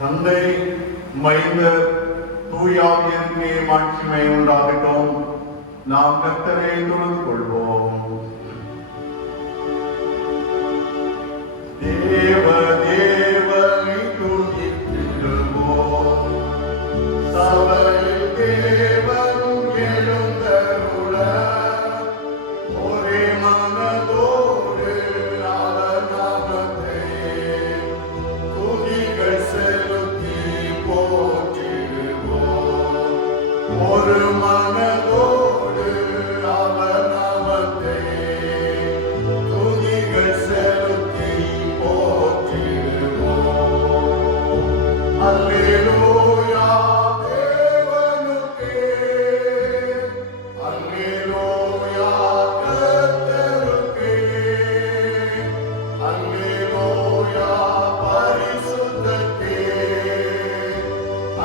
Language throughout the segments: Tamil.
தந்தை, மைந்தர், தூயாவியருக்கே மாட்சிமை உண்டாகட்டும். நாம் கர்த்தரை தொழுது கொள்வோம். தேவ தேவனை துதித்திடுவோம். சபையில் தேவன் எழுந்தருள ஒரே மனதோடு அவர் நாமத்தை துதிகள் செலுத்தி போற்றிடுவோம். ஒரு மனதோடு அவர் நாமத்தை துதிகள் செலுத்தி போற்றிடுவோம். அல்லேலூயா தேவனுக்கே, அல்லேலூயா கர்த்தருக்கே, அல்லேலூயா பரிசுத்தருக்கே,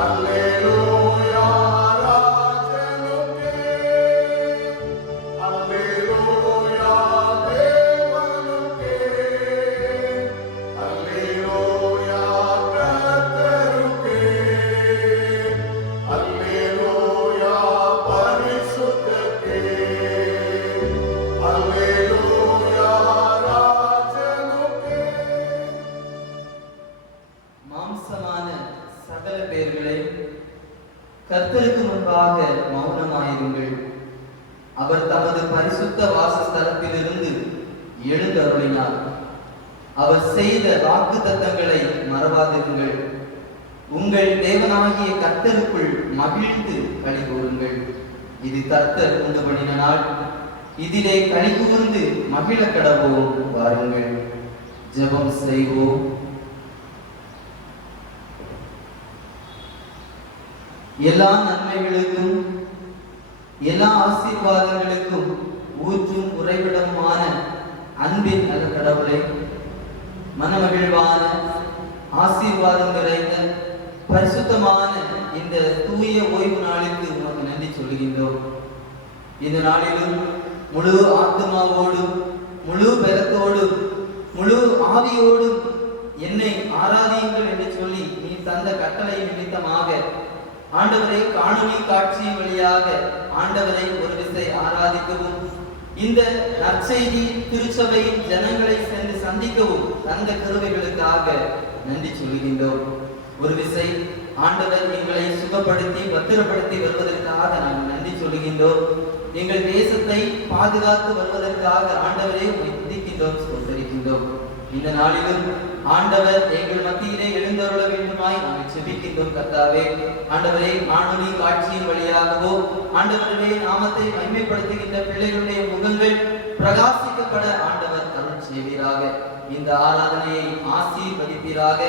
அல்லேலூயா ராஜனுக்கே, அல்லேலூயா தேவனுக்கே, அல்லேலூயா கர்த்தருக்கே, அல்லேலூயா பரிசுத்தருக்கே, அல்லேலூயா ராஜனுக்கே. மாம்சமான சகல பேர்களை கர்த்தருக்கு முன்பாக மௌனமாயிருங்கள். அவர் தமது பரிசுத்த வாசஸ்தலத்திலிருந்து எழுந்தருளினார். அவர் செய்த வாக்குத்தத்தங்களை மறவாதிருங்கள். உங்கள் தேவனாகிய கர்த்தருக்குள் மகிழ்ந்து களிகூருங்கள். இது கர்த்தர் உண்டு பண்ணின நாள். இதிலே களிகூர்ந்து மகிழ கடவோம். வாருங்கள், ஜெபம் செய்வோம். எல்லா நன்மைகளுக்கும் எல்லா ஆசீர்வாதங்களுக்கும் ஊற்றும் உறைவிடமான அன்பின் நல்ல கடவுளை, மனமகிழ்வான ஆசீர்வாதம் நிறைந்த பரிசுத்தமான இந்த தூய ஓய்வு நாளுக்கு உமக்கு நன்றி சொல்கின்றோம். இந்த நாளிலும் முழு ஆத்மாவோடும் முழு பலத்தோடும் முழு ஆவியோடும் என்னை ஆராதியுங்கள் என்று சொல்லி நீ தந்த கட்டளை நிமித்தமாக ஆண்டவரை காணொளி காட்சியின் வழியாக ஆண்டவரை ஒரு விசை ஆராதிக்கவும், இந்த நற்செய்தி திருச்சபையின் ஜனங்களை சென்று சந்திக்கவும் தந்த கிருபைகளுக்காக நன்றி சொல்கின்றோம். ஒரு விசை ஆண்டவர் எங்களை சுகப்படுத்தி பத்திரப்படுத்தி வருவதற்காக நாங்கள் நன்றி சொல்கின்றோம். எங்கள் தேசத்தை பாதுகாத்து வருவதற்காக ஆண்டவரை துதிக்கின்றோம், ஸ்தோத்திரிக்கின்றோம். இந்த நாளிலும் ஆண்டவர் எங்கள் மத்தியிலே எழுந்தருள வேண்டுமாய் நாங்கள் செபிக்கின்றோம். கர்த்தாவே, ஆண்டவரே காணொளி காட்சியின் வழியாகவோ ஆண்டவரே நாமத்தை மகிமைப்படுத்துகின்ற பிள்ளைகளுடைய முகங்கள் பிரகாசிக்கப்பட ஆண்டவர் அருள் செய்வீராக. இந்த ஆராதனையை ஆசீர்வதிப்பீராக.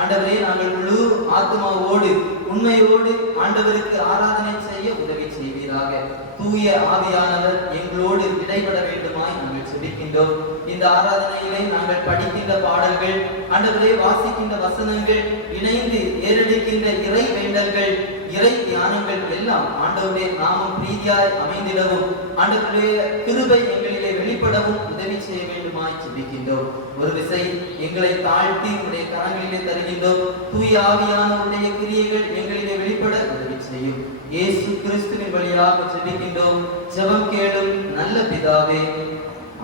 ஆண்டவரே, நாங்கள் முழு ஆத்மாவோடு உண்மையோடு ஆண்டவருக்கு ஆராதனை செய்ய உதவி செய்வீராக. தூய ஆவியானவர் எங்களோடு இடைபட வேண்டுமாய் நாங்கள் செபிக்கின்றோம். இந்த ஆராதனையிலே நாங்கள் படிக்கின்ற பாடல்கள், ஆண்டவரே வாசிக்கின்ற வசனங்கள், இணைந்து ஏறெடுக்கின்ற இறை வேண்டல்கள், இறை தியானங்கள் எல்லாம் ஆண்டவருடைய நாமம் பிரீதியாய் அமைந்திடவும் ஆண்டவருடைய கிருபை எங்களிலே வெளிப்படவும் உதவி செய்ய வேண்டுமாய் செபிக்கின்றோம். ஒரு விசை எங்களை தாழ்த்தி உடைய கரங்களிலே தருகின்றோம். தூய ஆவியானவருடைய கிரியைகள் எங்களிலே வெளிப்பட உதவி செய்யும். இயேசு கிறிஸ்துவின் வழியாக செபிக்கின்றோம். ஜெபம் கேளும் நல்ல பிதாவே,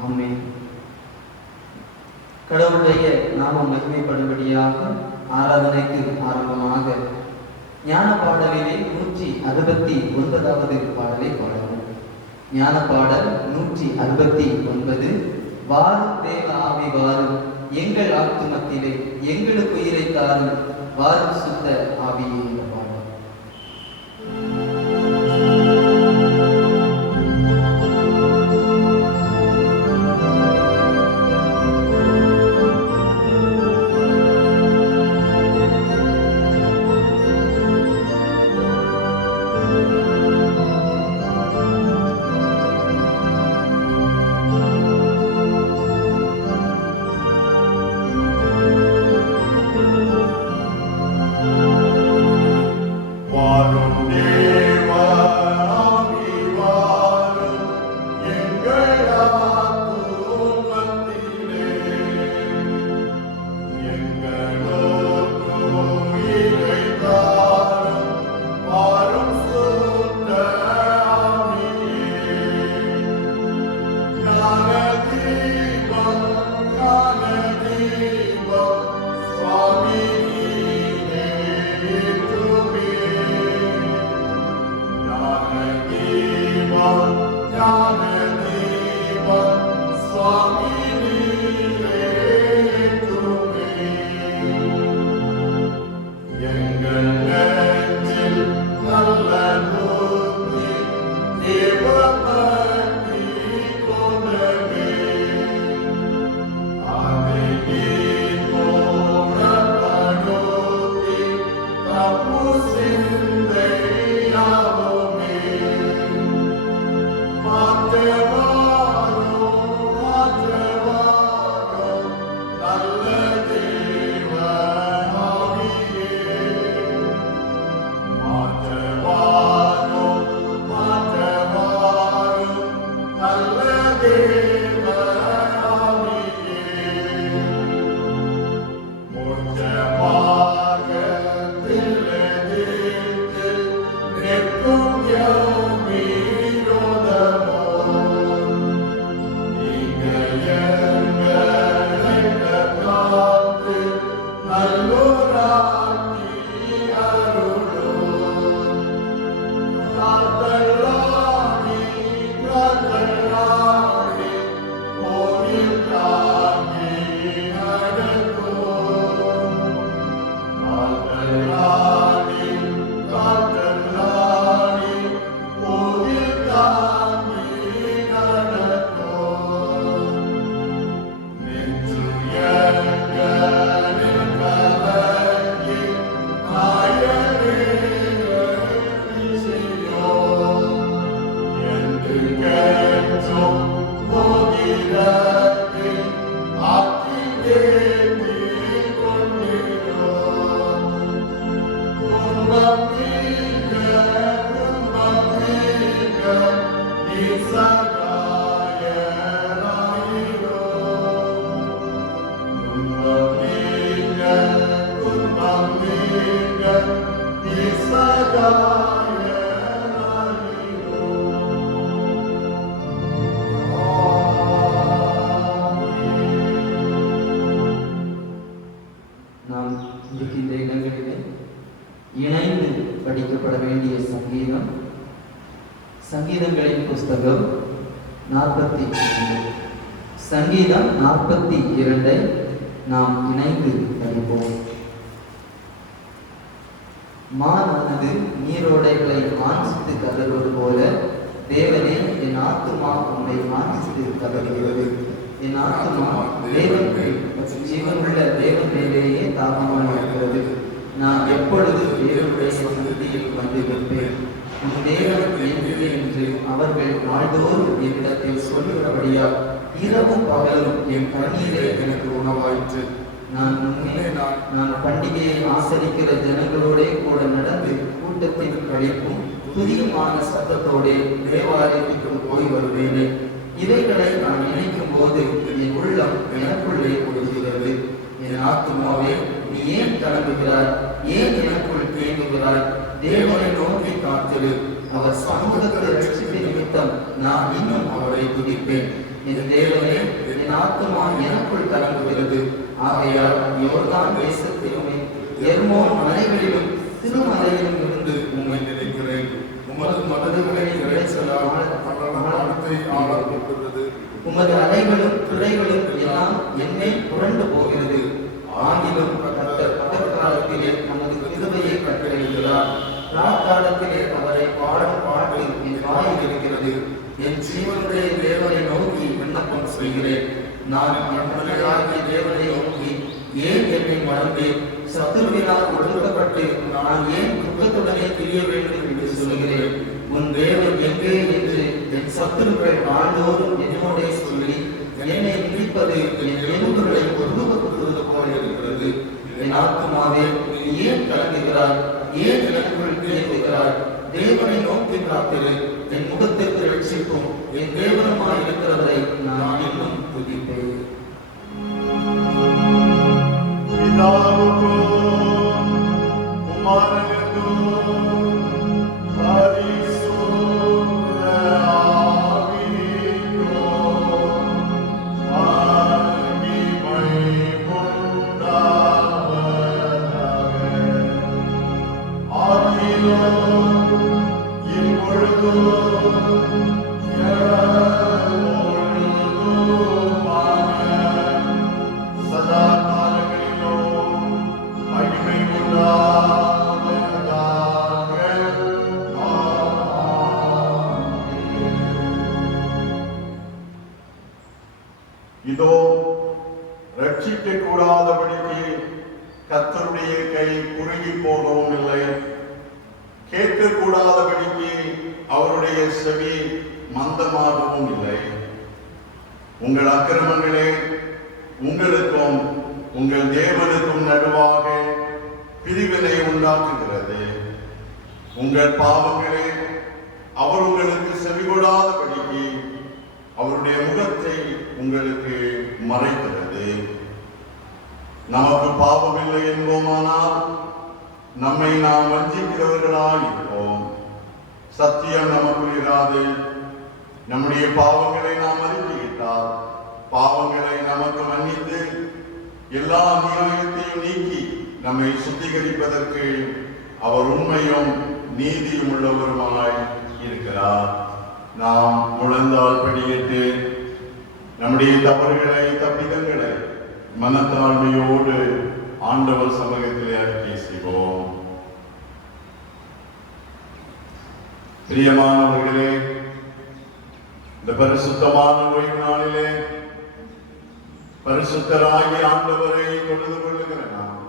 ஆமென். கடவுளுடைய நாமம் மகிமைப்படும்படியாக ஆராதனைக்கு ஆரம்பமாக ஞான பாடலிலே 169வது பாடலை பாடவும். ஞான பாடல் 169. வாரும் தேவ ஆவி வாரும், எங்கள் ஆத்துமத்திலே எங்களுக்கு உயிரை தாரும், வாரும் சுத்த ஆவியே என்ற பாடல். எங்கள் நெஞ்சில் நல்ல புத்தி தேவபக்தி கொண்டவே அதை நீர் போனப்படுத்தி தப்பு சிந்தையாவுமே மாற்றவாரோ நல்ல தேவனாகியே மாற்றவாரோ நல்ல தேவனாகியே மூச்சமாக தில்லெதிர்த்து நிற்கும் யௌவீரோதமோ நீங்க எங்களை காத்து நல்லோராக்கி அருளும். காத்தலாணி கோயில் தாங்கி நடக்கும். காத்தலாணி கோயில் தாங்கி நடக்கும். நெஞ்சுயங்களின் கலங்கி நாயகே செய்யோம். என்று கெஞ்சும் போகிறதில் ஆற்றி தேற்றிக் கொண்டிரோம். துன்பம் நீங்க நீ சகாயராயிரோம். துன்பம் நீங்க நீ நாம் இருக்கின்ற இடங்களிலே இணைந்து படிக்கப்பட வேண்டிய சங்கீதம் சங்கீதங்களின் புஸ்தகம் 42 சங்கீதம் 42 நாம் இணைந்து படிப்போம். மானானது நீரோடைகளை வாஞ்சித்து கதறுவது போல தேவனே என் ஆத்துமா உன்னை வாஞ்சித்து கதறுகிறது. என் ஆத்துமா தேவன் ஜீவனுள்ள தேவன் மேலேயே தாபமாக இருக்கிறது. நான் எப்பொழுது தேவனுடைய சந்நிதியில் வந்து நிற்பேன்? உன் தேவன் எங்கே என்று அவர்கள் நாள்தோறும் என்னிடத்தில் சொல்லுகிறபடியா இரவும் பகலும் என் கண்ணீரே எனக்கு உணவாயிற்று. நான் பண்டிகையை ஆசரிக்கிற ஜனங்களோடே கூட நடந்து கூட்டத்தின் கழிப்பும் துதியுமான சத்தத்தோடே தேவாலயத்திற்கு போய் வருவேனே. இவைகளை நான் நினைக்கும் போது என் உள்ளம் எனக்குள்ளே ஒடுகிறது. என் ஆத்துமாவே நீ ஏன் கலங்குகிறாய்? ஏன் எனக்குள் தேங்குகிறாய்? தேவனை நோக்கி காத்திரு. அவர் சமூகத்தை ரட்சித்த நிமித்தம் நான் இன்னும் அவரை துதிப்பேன். என் தேவனே, என் ஆத்துமா எனக்குள் கலங்குகிறது. ஆகையால் யோர்தான் தேசத்திலுமே எர்மோன் மலைகளிலும் சிறுமலையிலும் இருந்து உம்மை நினைக்கிறேன். உமது மதகுகளின் இறைச்சலால் வானத்தை ஆளப்பட்டுள்ளது. உமது அலைகளும் துறைகளும் எல்லாம் என்னை புரண்டு போகிறது. ஆகிலும் கர்த்தர் பகற்காலத்திலே நமது கிருபையை கட்டளையிடுகிறார். ராக்காலத்திலே அவரை பாடும் பாட்டு என் வாயில் இருக்கிறது. என் ஜீவனுடைய தேவனை நோக்கி விண்ணப்பம் செய்கிறேன். நான் என் பிள்ளையாகிய தேவனை நோக்கி ஏன் என்னை மறந்தேன்? சத்துருவினால் ஒடுக்கப்பட்டு நான் ஏன் துக்கத்துடனே திரிய வேண்டும் என்று சொல்கிறேன். உன் தேவன் எங்கே என்று என் சத்துருக்கள் ஆண்டோறும் என்னோடே சொல்லி என்னை நினைப்பது என் எலும்புகளை உருவப்படுத்துவது போல இருக்கிறது. என் ஆத்துமாவே நீ ஏன் கலங்குகிறாய்? ஏன் எனக்குள் தேங்குகிறாய்? தேவனை நோக்கி காத்திரு. என் முகத்திற்கு ரட்சிப்பும் என் தேவனுமாய் இருக்கிறவரை நான் இன்னும் துதிப்பேன். பிதாவுக்கும் குமாரனுக்கும் பரிசுத்த ஆவிக்கும் மகிமை உண்டாவதாக. ஆதியிலும் இப்பொழுதும் எப்பொழுதுமாக ரட்சிக்க கூடாதபடிக்கு கர்த்தருடைய கை குறுகி போகவும் இல்லை, கேட்கக்கூடாதபடிக்கு அவருடைய செவி மந்தமாகவும் இல்லை. உங்கள் அக்கிரமங்களே உங்களுக்கும் உங்கள் தேவனுக்கும் நடுவாக பிரிவினை உண்டாக்குகிறது. உங்கள் பாவங்களே அவர் உங்களுக்கு செவிகொடாதபடிக்கு அவருடைய முகத்தை உங்களுக்கு மறைக்கிறது. நமக்கு பாவம் இல்லை என்போமானால் நம்மை நாம் வஞ்சிக்கிறவர்களாய் இருப்போம். சத்தியம் நமக்கு இராது. நம்முடைய பாவங்களை நாம் அறிக்கையிட்டால் பாவங்களை நமக்கு மன்னித்து எல்லா அநியாயத்தையும் நீக்கி நம்மை சுத்திகரிப்பதற்கு அவர் உண்மையும் நீதியும் உள்ளவருமாய் இருக்கிறார். நாம் முழந்தால் படியிட்டு நம்முடைய தவறுகளை தப்பிதங்களை மனத்தாழ்மையோடு ஆண்டவர் சமூகத்திலே அறிக்கை செய்வோம். பிரியமானவர்களே, இந்த பரிசுத்தமான ஓய்வு நாளிலே பரிசுத்தராகி ஆண்டவரை தொழுது கொள்ளுகிற நாம்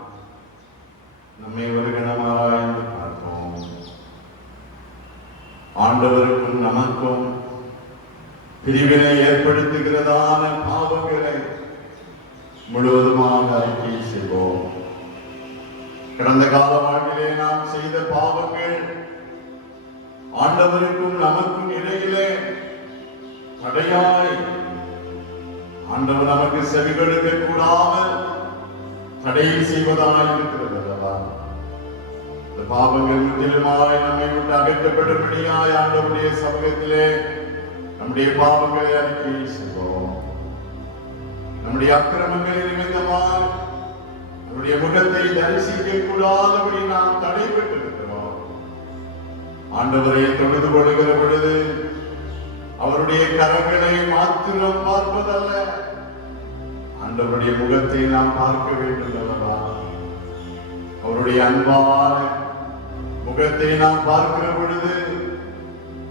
நம்மை ஒரு கணமாராய்ந்து பார்ப்போம். ஆண்டவருக்கும் நமக்கும் பிரிவினை ஏற்படுத்துகிறதான பாவங்களை முழுவதுமாக அறிக்கை செய்வோம். கடந்த கால வாழ்விலே நாம் செய்த பாவங்கள் ஆண்டவருக்கும் நமக்கும் இடையிலே தடையாய் ஆண்டவர் நமக்கு செவி கொடுக்க கூடாமல் தடை செய்வதாய் இருக்கிறது அல்லவா? இந்த பாவங்கள் முற்றிலுமாய் நம்மை விட்டு அகற்றப்படும்படியாய் ஆண்டவருடைய சமூகத்திலே நம்முடைய பாவங்களை அறிக்கை செய்வோம். நம்முடைய அக்கிரமங்களை நிமித்தமாய் அவருடைய முகத்தை தரிசிக்க கூடாதபடி நாம் தடைபட்டிருக்கிறோம். ஆண்டவரை தொழுது கொள்கிற பொழுது அவருடைய கரங்களை மாத்திரம் பார்ப்பதல்ல, ஆண்டவருடைய முகத்தை நாம் பார்க்க வேண்டும் அல்லவா? அவருடைய அன்பான முகத்தை நாம் பார்க்கிற பொழுது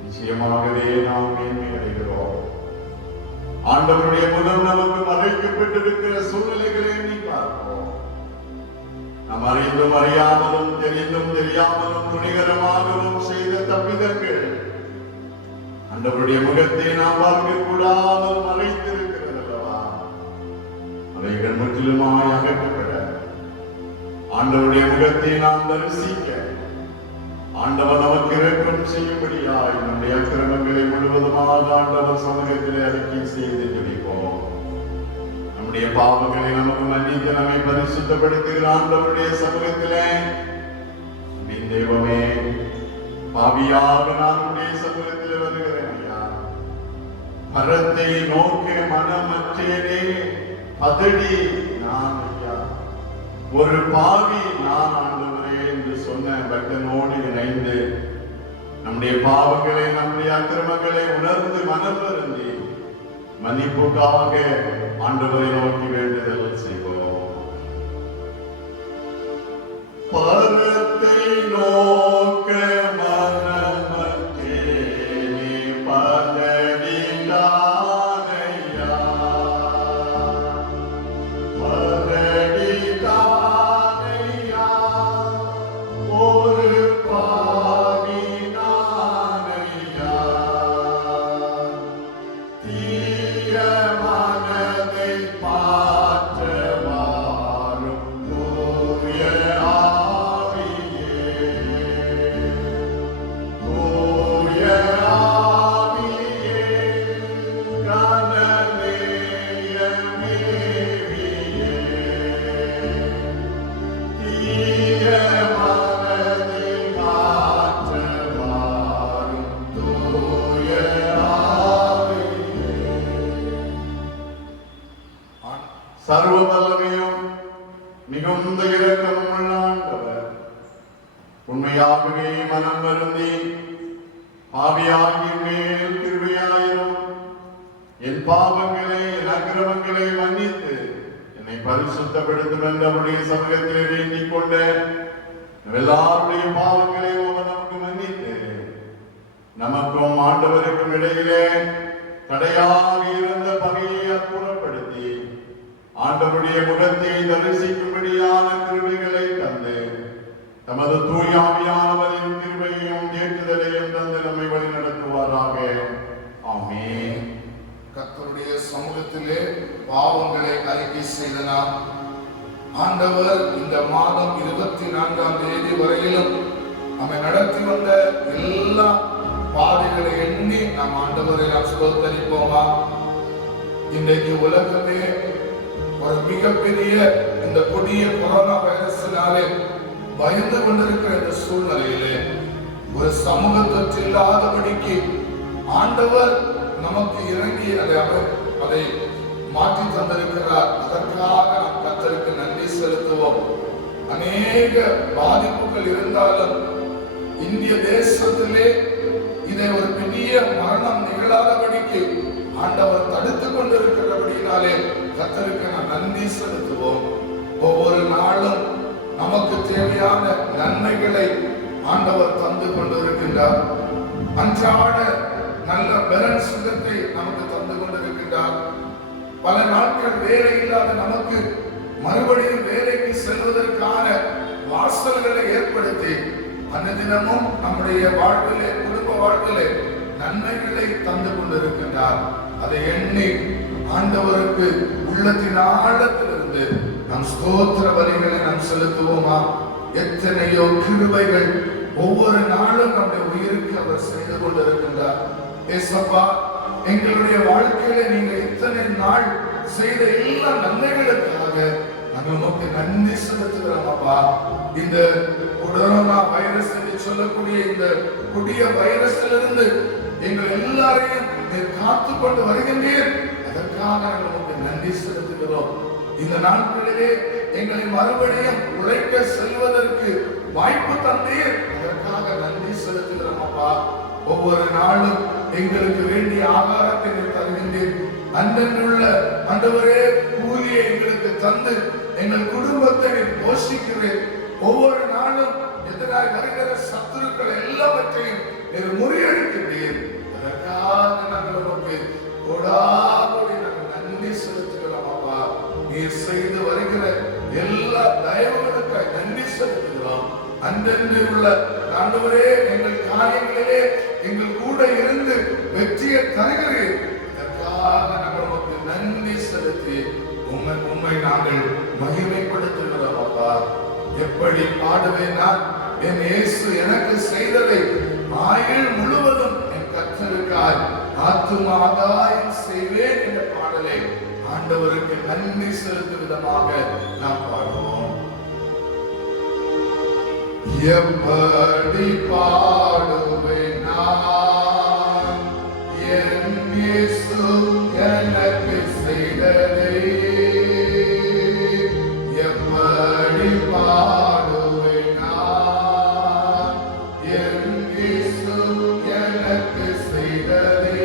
நிச்சயமாகவே நாம் மேன்மை அடைகிறோம். ஆண்டவருடைய முகம் நமக்கு மறைக்கப்பட்டிருக்கிற சூழ்நிலைகளை நீ பார்ப்போம். நாம் அறிந்தும் அறியாமலும் தெரிந்தும் தெரியாமலும் துணிகரமாகவும் செய்த தப்பிதங்கள் ஆண்டவருடைய முகத்தை நாம் பார்க்க கூடாமல் மறைத்திருக்கிறது அல்லவா? அவைகள் முற்றிலுமாய் அகற்றப்பட ஆண்டவருடைய முகத்தை நாம் தரிசிக்க ஆண்டவர் நமக்கு இரக்கம் செய்யும்படியாய் நம்முடைய அக்கிரமங்களை முழுவதுமாக ஆண்டவர் சமூகத்திலே அறிக்கை செய்து ஜெபிப்போம். நம்முடைய பாவங்களை நமக்கு மன்னித்து நம்மை பரிசுத்தப்படுத்துகிற ஆண்டவருடைய சமூகத்திலே தெய்வமே, பாவியாக நான் உடைய சமூகத்தில் வருகிறேன் ஐயா. பரத்தை நோக்க மனமற்றேனே பதடி நான் ஐயா. ஒரு பாவி நான் ஆண்டவரே என்று சொன்ன பக்தனோடு இணைந்து நம்முடைய பாவங்களை நம்முடைய அக்கிரமங்களை உணர்ந்து மனம் வருந்தி மன்னிப்புக்காக ஆண்டவரை நோக்கி வேண்டுதல் செய்வோம். பரத்தை நோக்க மனமற்றேனே பதடி நான் ஐயா. பதடி தான் ஐயா. ஒரு பாவி நான் ஐயா. தீய மனதை மாற்ற வாரும் தூய ஆவியே. தூய ஆவியே, கனநேய மேவியே. தீய மனதை மாற்ற வாரும் தூய ஆவியே. சர்வ வல்லமையும் மிகுந்த இரக்கமும் உள்ள ஆண்டவர் உண்மையாகவே மனம் வருந்தி பாவியாகி மேல் கிருபையாயிரும். என் பாவங்களை என் அக்கிரமங்களை மன்னித்து என்னை பரிசுத்தப்படுத்தும் என்று அவருடைய சமூகத்திலே வேண்டிக் கொண்டு எல்லாருடைய பாவங்களையும் அவர் நமக்கு மன்னித்து நமக்கும் ஆண்டவருக்கும் இடையிலே தடையாக இருந்த பகையை அப்புறப்படுத்தி ஆண்டவருடைய முகத்தை தரிசிக்கும்படியான கிருபைகளை தந்து தமது தூயாவியானவரின் கிருபையையும் தேற்றுதலையும் தந்து நம்மை வழி நடத்துவாராக. ஆமென். கர்த்தருடைய சமூகத்திலே பாவங்களை அறிக்கை செய்த நாம் ஆண்டவர் இந்த மாதம் 24ஆம் தேதி வரையிலும் நம்மை நடத்தி வந்த எல்லா பாதைகளை எண்ணி நாம் ஆண்டவரை நாம் ஸ்தோத்தரிப்போமா? இன்றைக்கு உலகமே ஒரு மிகப்பெரிய இந்த கொடிய கொரோனா வைரஸினாலே பயந்து கொண்டிருக்கிற இந்த சூழ்நிலையிலே ஒரு சமூக தொற்று இல்லாதபடிக்கு ஆண்டவர் நமக்கு இறங்கி அதை மாற்றி தந்திருக்கிறார். அதற்காக நாம் கர்த்தருக்கு நன்றி செலுத்துவோம். அநேக பாதிப்புகள் இருந்தாலும் இந்திய தேசத்திலே இதை ஒரு பெரிய மரணம் நிகழாதபடிக்கு ஆண்டவர் தடுத்து கொண்டிருக்கிறபடினாலே கர்த்தருக்கு நாம் நன்றி செலுத்துவோம். ஒவ்வொரு நாளும் நமக்கு தேவையான நன்மைகளை ஆண்டவர் தந்து கொண்டிருக்கின்றார். அன்றாட நல்ல பேலன்ஸ் சுகத்தை நமக்கு தந்து கொண்டிருக்கின்றார். பல நாட்கள் வேலை இல்லாத நமக்கு மறுபடியும் வேலைக்கு செல்வதற்கான வாசல்களை ஏற்படுத்தி அனுதினமும் நம்முடைய வாழ்விலே குடும்ப வாழ்விலே நன்மைகளை தந்து கொண்டிருக்கின்றார். அதை எண்ணி ஆண்டவருக்கு உள்ளத்தின் ஆழத்திலிருந்து நம் ஸ்தோத்திர பலிகளை நாம் செலுத்துவோமா? எத்தனையோ கிருபைகள் ஒவ்வொரு நாளும் நம்முடைய உயிருக்கு அவர் செய்து கொண்டிருக்கின்றார். ஏசப்பா, எங்களுடைய வாழ்க்கையில நீங்க இத்தனை நாள் செய்த எல்லா நன்மைகளுக்காக நாங்கள் உமக்கு நன்றி செலுத்துகிறோம் அப்பா. இந்த கொரோனா வைரஸ் என்று சொல்லக்கூடிய இந்த கொடிய வைரஸிலிருந்து எங்கள் எல்லாரையும் காத்து கொண்டு வருகின்றீர். அதற்காக நாங்கள் உமக்கு நன்றி செலுத்துகிறோம். இந்த நாட்களிலே எங்களை மறுபடியும் உழைக்க செல்வதற்கு வாய்ப்பு தந்தீர். அதற்காக நன்றி செலுத்துகிறோம் அப்பா. ஒவ்வொரு நாளும் எங்களுக்கு வேண்டிய ஆகாரத்தை தருகின்றீர். அன்றன்றுள்ள ஆண்டவரே கூலியை எங்களுக்கு தந்து எங்கள் குடும்பத்தை போஷிக்கிறேன். ஒவ்வொரு நாளும் எதிராக வருகிற சத்துருக்கள் எல்லாவற்றையும் முறியடிக்கின்றீர். அதற்காக நாங்கள் உமக்கு கொடாகொடி நாங்கள் நன்றி செலுத்துகிறோம் அப்பா. நீர் செய்து வருகிற எல்லா தயவுகளுக்காக நன்றி செலுத்துகிறோம். அன்றென்று உள்ள ஆண்டவரே எங்கள் காரியங்களிலே எங்கள் கூட இருந்து வெற்றியை தருகிறீர். இதற்காக நாங்கள் உமக்கு நன்றி செலுத்தி உண்மை நாங்கள் மகிமைப்படுத்துகிறோம் அப்பா. எப்படி பாடுவேன் நான்? என் இயேசு எனக்கு செய்ததை ஆயுள் முழுவதும் என் கர்த்தருக்காய் ஆத்துமாதாயம் செய்வேன் என்ற பாடலை ஆண்டவருக்கு நன்றி செலுத்தும் விதமாக நாம் பாடுவோம். எப்படி பாடுவேன் நான் என் இயேசு எனக்கு செய்ததை? எப்படி பாடுவேன் நான் என் இயேசு எனக்கு செய்ததை?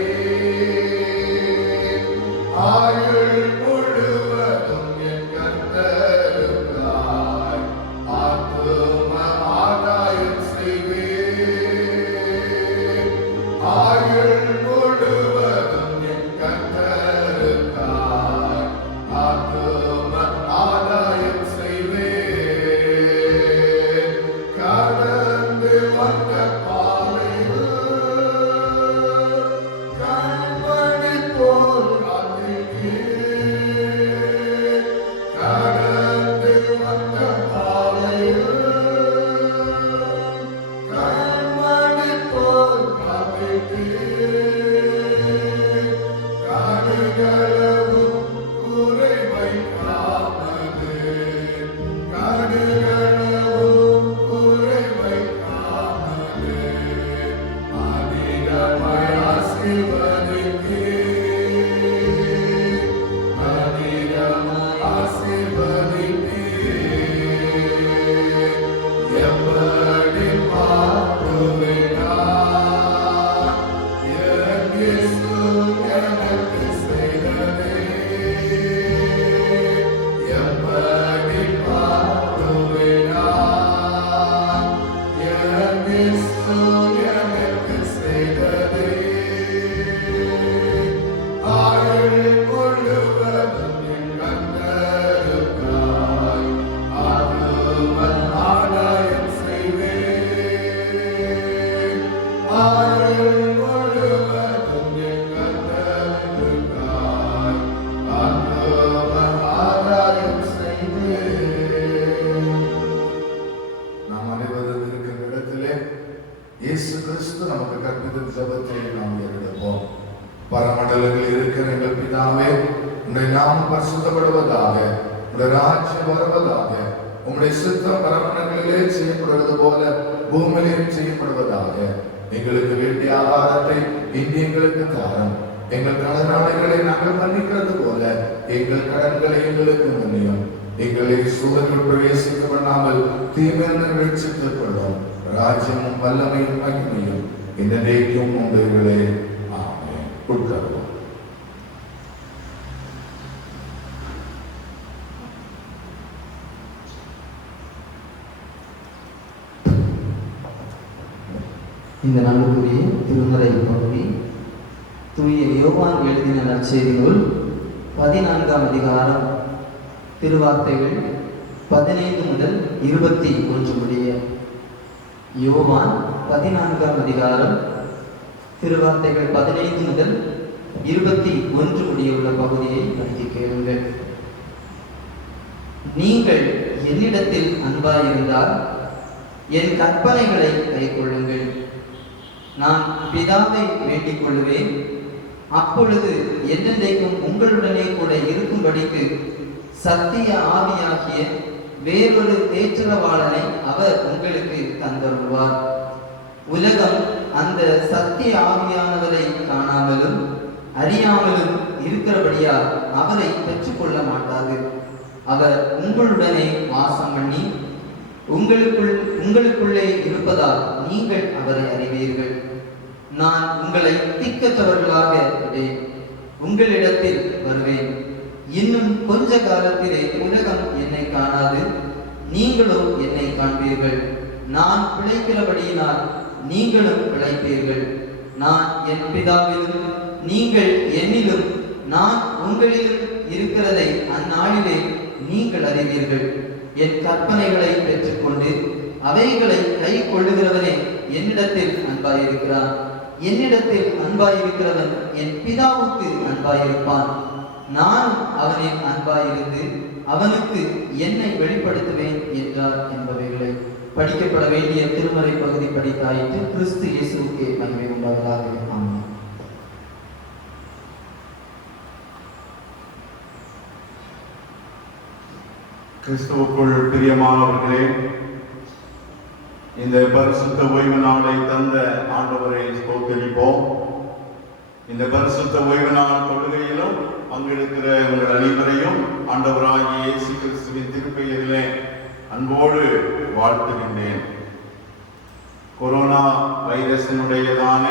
ஆயுள் முழுவதும் என் கர்த்தருக்காய் ஆத்தும ஆதாயம் செய்வேன். ஆயுள் முழுவதும் என் கர்த்தருக்காய் ஆத்தும ஆதாயம் செய்வேன். கடந்து வந்த பாதையில் கண்மணி போல் காத்திருக்கிறேன். கடந்து வந்த பாதையில் கண்மணி போல் காத்திருக்கிறேன். கடுகளவும் குறை வைக்க பரிசுத்தப்படுவதாக, உம்முடைய ராஜ்யம் வருவதாக, உம்முடைய சித்தம் பரமண்டங்களிலே செய்யப்படுவது போல பூமியிலும் செய்யப்படுவதாக. எங்களுக்கு வேண்டிய ஆகாரத்தை இன்று எங்களுக்கு தாரும். எங்கள் கடனாளிகளை நாங்கள் மன்னிக்கிறது போல எங்கள் கடன்களை எங்களுக்கு மன்னியும். எங்களை சூழலில் பிரவேசிக்க பண்ணாமல் தீமையான ரட்சித்துக் கொள்ளும். ராஜ்யமும் வல்லமையும் மகிமையும் இந்த நேற்றும் உங்களே. ஆமென். உட்காருவோம். இந்த நாளுக்குரிய திருமறை பகுதி தூய யோவான் எழுதின நற்செய்தி நூல் 14ஆம் அதிகாரம் திருவார்த்தைகள் 15 முதல் 21 முடிய. யோவான் 14ஆம் அதிகாரம் திருவார்த்தைகள் 15 முதல் 21 முடிய உள்ள பகுதியை படித்து கேளுங்கள். நீங்கள் என்னிடத்தில் அன்பாயிருந்தால் என் கற்பனைகளை கைக்கொள்ளுங்கள். நான் பிதாவை வேண்டிக் கொள்ளுவேன், அப்பொழுது என்றென்றைக்கும் உங்களுடனே கூட இருக்கும்படிக்கு சத்திய ஆவியாகிய வேறொரு தேற்றரவாளனை அவர் உங்களுக்கு தந்தருள்வார். உலகம் அந்த சத்திய ஆவியானவரை காணாமலும் அறியாமலும் இருக்கிறபடியால் அவரை பெற்றுக்கொள்ள மாட்டாது. அவர் உங்களுடனே வாசம் பண்ணி உங்களுக்குள்ளே இருப்பதால் நீங்கள் அவரை அறிவீர்கள். நான் உங்களை திக்கற்றவர்களாக விட்டேன், உங்களிடத்தில் வருவேன். இன்னும் கொஞ்ச காலத்திலே உலகம் என்னை காணாது, நீங்களோ என்னை காண்பீர்கள். நான் பிழைக்கிறபடியினால் நீங்களும் பிழைப்பீர்கள். நான் என் பிதாவிலும் நீங்கள் என்னிலும் நான் உங்களிலும் இருக்கிறதை அந்நாளிலே நீங்கள் அறிவீர்கள். என் கற்பனைகளை பெற்றுக்கொண்டு அவைகளை கை கொள்ளுகிறவனே என்னிடத்தில் அன்பாயிருக்கிறான். என்னிடத்தில் அன்பாயிருக்கிறவன் என் பிதாவுக்கு அன்பாயிருப்பான். நான் அவனில் அன்பாயிருந்து அவனுக்கு என்னை வெளிப்படுத்துவேன் என்றார் என்பவைகளை படிக்கப்பட வேண்டிய திருமறை பகுதி படித்தாயிற்று. கிறிஸ்து இயேசுவுக்கே மகிமை உண்டாவதாக. ஆமென். கிறிஸ்துவுக்குள் பிரியமானவர்களே, இந்த பரிசுத்த ஓய்வு நாளை தந்த ஆண்டவரை ஸ்தோத்திரிப்போம். இந்த பரிசுத்த ஓய்வு நாள் தொழுகையிலும் பங்கெடுக்கிற உங்கள் அனைவரையும் ஆண்டவராகிய இயேசு கிறிஸ்துவின் திருப்பெயரிலே அன்போடு வாழ்த்துகின்றேன். கொரோனா வைரஸினுடையதான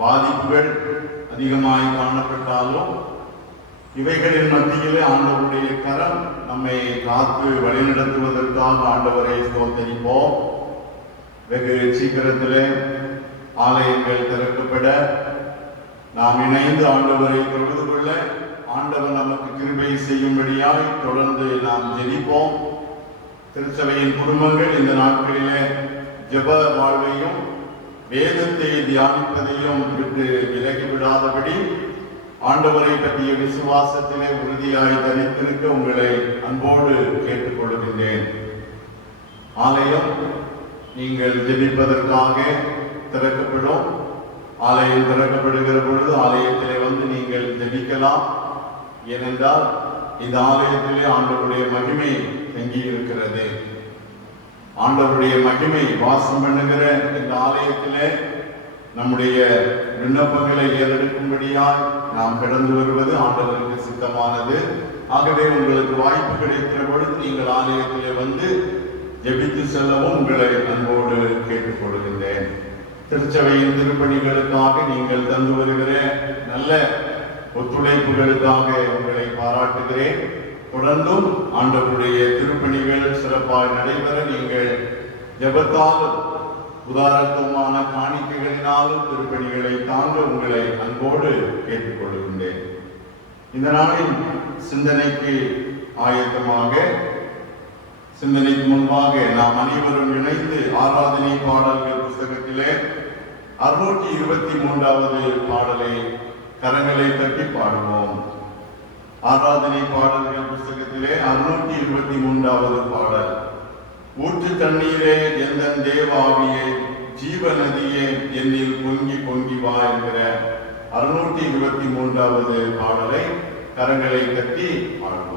பாதிப்புகள் அதிகமாய் காணப்பட்டாலும் இவைகளின் மத்தியிலே ஆண்டவருடைய கரம் நம்மை காத்து வழிநடத்துவதற்காக ஆண்டவரை ஸ்தோத்திரிப்போம். வெகு சீக்கிரத்திலே ஆலயங்கள் திறக்கப்பட நாம் இணைந்து ஆண்டவரை தொழுது கொள்ள ஆண்டவர் நமக்கு கிருபை செய்யும்படியாய் தொடர்ந்து நாம் ஜெபிப்போம். திருச்சபையின் குடும்பங்கள் இந்த நாட்களிலே ஜெப வாழ்வையும் வேதத்தை தியானிப்பதையும் விட்டு விலகிவிடாதபடி ஆண்டவரை பற்றிய விசுவாசத்திலே உறுதியாய் தரித்திருக்க உங்களை அன்போடு கேட்டுக்கொள்கின்றேன். ஆலயம் நீங்கள் ஜெபிப்பதற்காக திறக்கப்படும். ஆலயம் திறக்கப்படுகிற பொழுது ஆலயத்திலே வந்து நீங்கள் ஜெபிக்கலாம். ஏனென்றால் இந்த ஆலயத்திலே ஆண்டவருடைய மகிமை தங்கி இருக்கிறது. ஆண்டவருடைய மகிமை வாசம் பண்ணுகிற இந்த ஆலயத்திலே நம்முடைய விண்ணப்பங்களை ஏறெடுக்கும்படியாய் நாம் கடந்து வருவது ஆண்டவருக்கு சித்தமானது. ஆகவே உங்களுக்கு வாய்ப்பு கிடைக்கிற பொழுது நீங்கள் ஆலயத்திலே வந்து ஜெபித்து செல்லவும் உங்களை அன்போடு கேட்டுக்கொள்கின்றேன். திருச்சபையின் திருப்பணிகளுக்காக நீங்கள் தந்து வருகிற நல்ல ஒத்துழைப்புகளுக்காக உங்களை பாராட்டுகிறேன். தொடர்ந்தும் ஆண்டவருடைய திருப்பணிகள் சிறப்பாக நடைபெற நீங்கள் ஜெபத்தாலும் உதாரணத்துவமான காணிக்கைகளினாலும் திருப்பணிகளை தாங்க உங்களை அன்போடு கேட்டுக்கொள்கின்றேன். இந்த நாளின் சிந்தனைக்கு ஆயத்தமாக சிந்தனைக்கு முன்பாக நாம் அனைவரும் இணைந்து ஆராதனை பாடல்கள் புஸ்தகத்திலே 623வது பாடலை கரங்களை தட்டி பாடுவோம். ஆராதனை பாடல்கள் புஸ்தகத்திலே 623வது பாடல். ஊற்று தண்ணீரே எந்தன் தேவாவியே, ஜீவ நதியே என்னில் பொங்கி பொங்கி வா என்கிற 623வது பாடலை கரங்களை கட்டி வாழ்வோம்.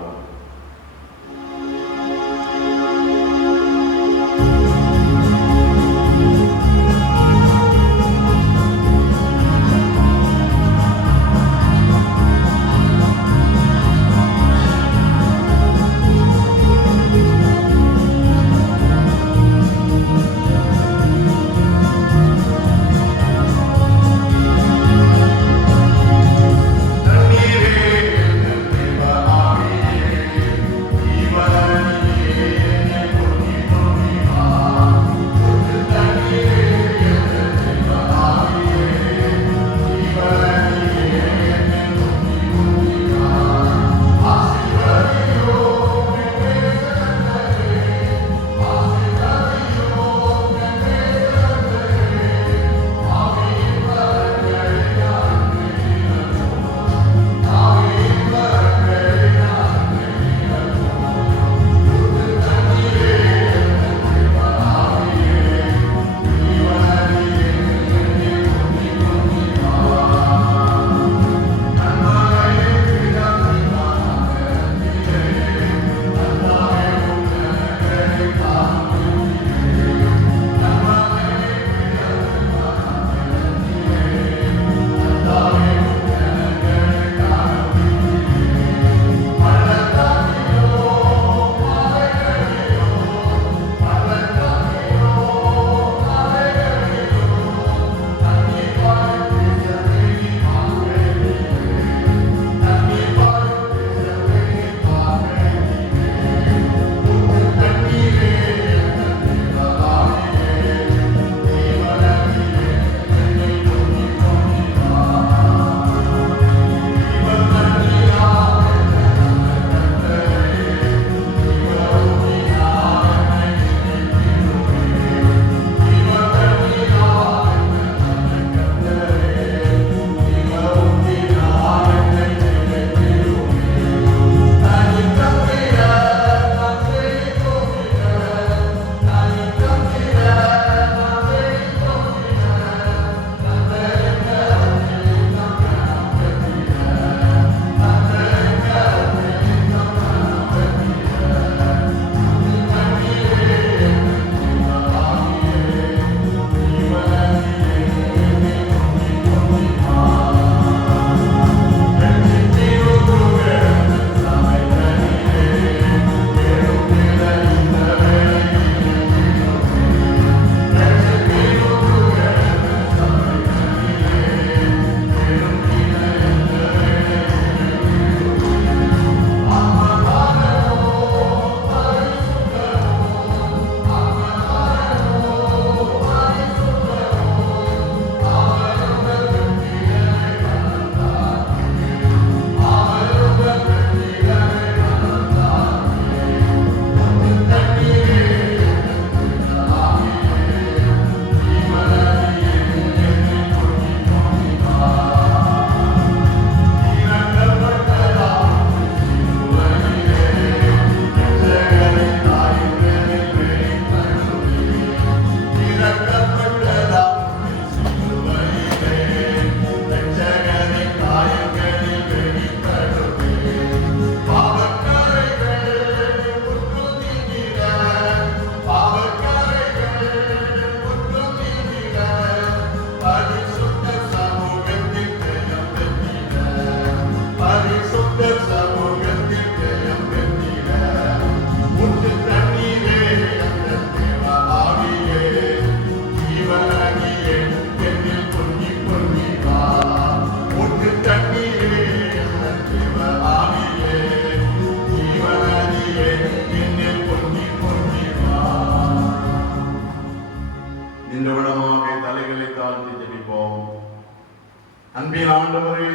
அன்பின் ஆண்டவரே,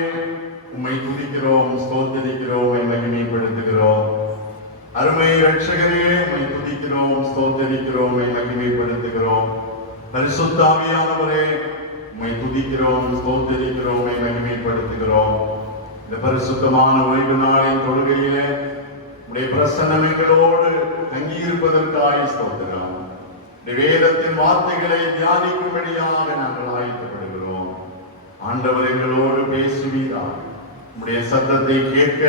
உம்மை துதிக்கிறோம், ஸ்தோத்திரிக்கிறோம், மகிமைப்படுத்துகிறோம். அருமை இரட்சகரே, உம்மை துதிக்கிறோம், ஸ்தோத்திரிக்கிறோம், மகிமைப்படுத்துகிறோம். பரிசுத்த ஆவியானவரே, உம்மை துதிக்கிறோம், ஸ்தோத்திரிக்கிறோம், மகிமைப்படுத்துகிறோம். இந்த பரிசுத்தமான ஓய்வு நாளின் தொழுகையிலே உடைய பிரசன்னம் எங்களோடு தங்கியிருப்பதற்காக ஸ்தோத்திரம். வேதத்தின் வார்த்தைகளை தியானிக்கும்படியாக நாங்கள் ஆயத்தப்படுகிறோம். ஆண்டவர் எங்களோடு பேசுவீராக. உம்முடைய சத்தத்தை கேட்க,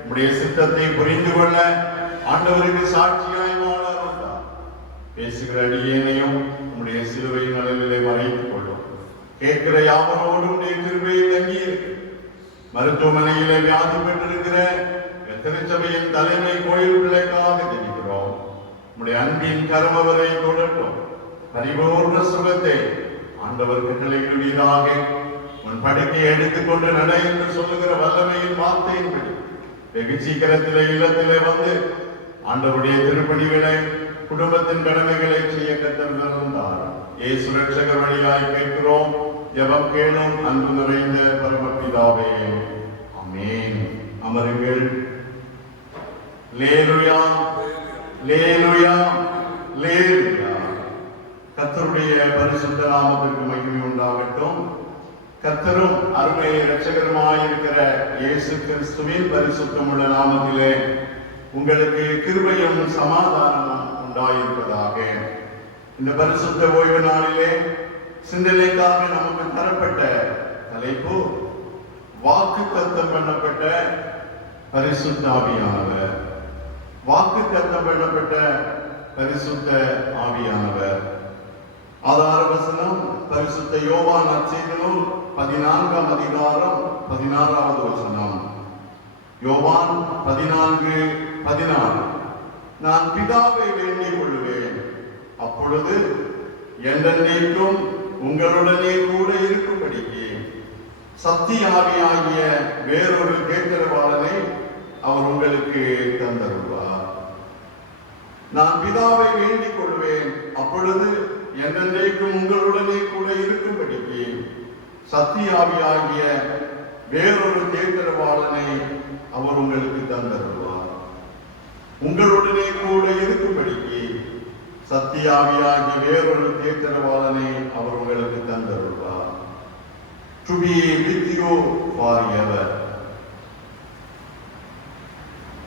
உம்முடைய சித்தத்தை புரிந்து கொள்ள ஆண்டவருக்கு சாட்சியாய் வாழ அருள்தார். பேசுகிற அடியேனையும் உம்முடைய சிலுவை நடுவிலே மறைத்துக் கொள்ளும். கேட்கிற யாவரோடும் உம்முடைய கிருபை தங்கி இருக்கு. மருத்துவமனையிலே வியாதி பெற்றிருக்கிற திருச்சபையின் தலைமை கோயில் பிள்ளைக்காக ஜெபிக்கிறோம். உம்முடைய அன்பின் கரம் அவரை தொடட்டும். பரிபூர்ண சுகத்தை ஆண்டவர் கட்டளையிடுவீராக. உன் படுக்கையை எடுத்துக்கொண்டு நட என்று சொல்லுகிற வல்லமையின் வார்த்தையின்படி வெகு சீக்கிரத்திலே இல்லத்திலே வந்து ஆண்டவருடைய திருப்பணிகளை, குடும்பத்தின் கடமைகளை செய்ய கற்றுத்தார். இயேசு ரட்சகர் வழியாய் கேட்கிறோம். ஜெபம் கேளும் அன்பு நிறைந்த பரமபிதாவே, ஆமென். அமருங்கள். லேலுயா, லேலுயா, லேலுயா. கர்த்தருடைய பரிசுத்த நாமத்திற்கு மகிமை உண்டாகட்டும். கர்த்தரும் அருமை இரட்சகருமாயிருக்கிற இயேசு கிறிஸ்துவின் பரிசுத்தமுள்ள நாமத்திலே உங்களுக்கு கிருபையும் சமாதானமும் உண்டாயிருப்பதாக. இந்த பரிசுத்த ஓய்வு நாளிலே சிந்தனைக்காக நமக்கு தரப்பட்ட தலைப்பு வாக்குத்தத்தம் பண்ணப்பட்ட பரிசுத்த ஆவியானவர். வாக்குத்தத்தம் பண்ணப்பட்ட பரிசுத்த ஆவியானவர். ஆதார வசனம் பரிசுத்த யோவான் நற்செய்தி நூல் 14ஆம் அதிகாரம் 16வது வசனம். யோவான் 14:16. நான் பிதாவை வேண்டிக் கொள்வேன், அப்பொழுது என்றென்றைக்கும் உங்களுடனே கூட இருக்கும்படிக்கு சத்திய ஆவியாகிய வேறொரு கேட்கிறவாளனை அவர் உங்களுக்கு தந்தருள்வார். நான் பிதாவை வேண்டிக் கொள்வேன், அப்பொழுது என்றென்றைக்கும் உங்களுடனே கூட இருக்கும்படிக்கு சத்திய ஆவியாகிய வேறொரு கேட்கிறவாளனை அவர் உங்களுக்கு தந்தருள்வார். உங்களுடனே கூட இருக்கும்படிக்கு சத்திய ஆவியாகிய வேறொரு கேட்கிறவாளனை அவர் உங்களுக்கு தந்தருள்வார். To be with you forever.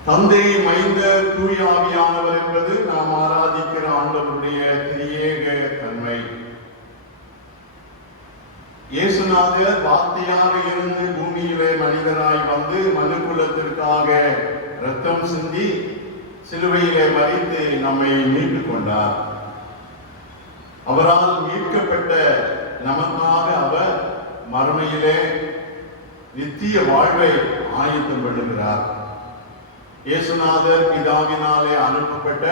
தந்தை, மைந்தர், தூய ஆவியானவர் என்பது நாம் ஆராதிக்கிற ஆண்டவருடைய திரியேக தன்மை. இயேசுநாதர் வார்த்தையாக இருந்து பூமியிலே மனிதராய் வந்து மனுக்குலத்திற்காக இரத்தம் சிந்தி சிலுவையிலே மரித்து நம்மை மீட்டுக் கொண்டார். அவரால் மீட்கப்பட்ட நமக்காக அவர் மறுமையிலே நித்திய வாழ்வை ஆயத்தம் பண்ணுகிறார். இயேசுநாதர் பிதாவினாலே அனுப்பப்பட்ட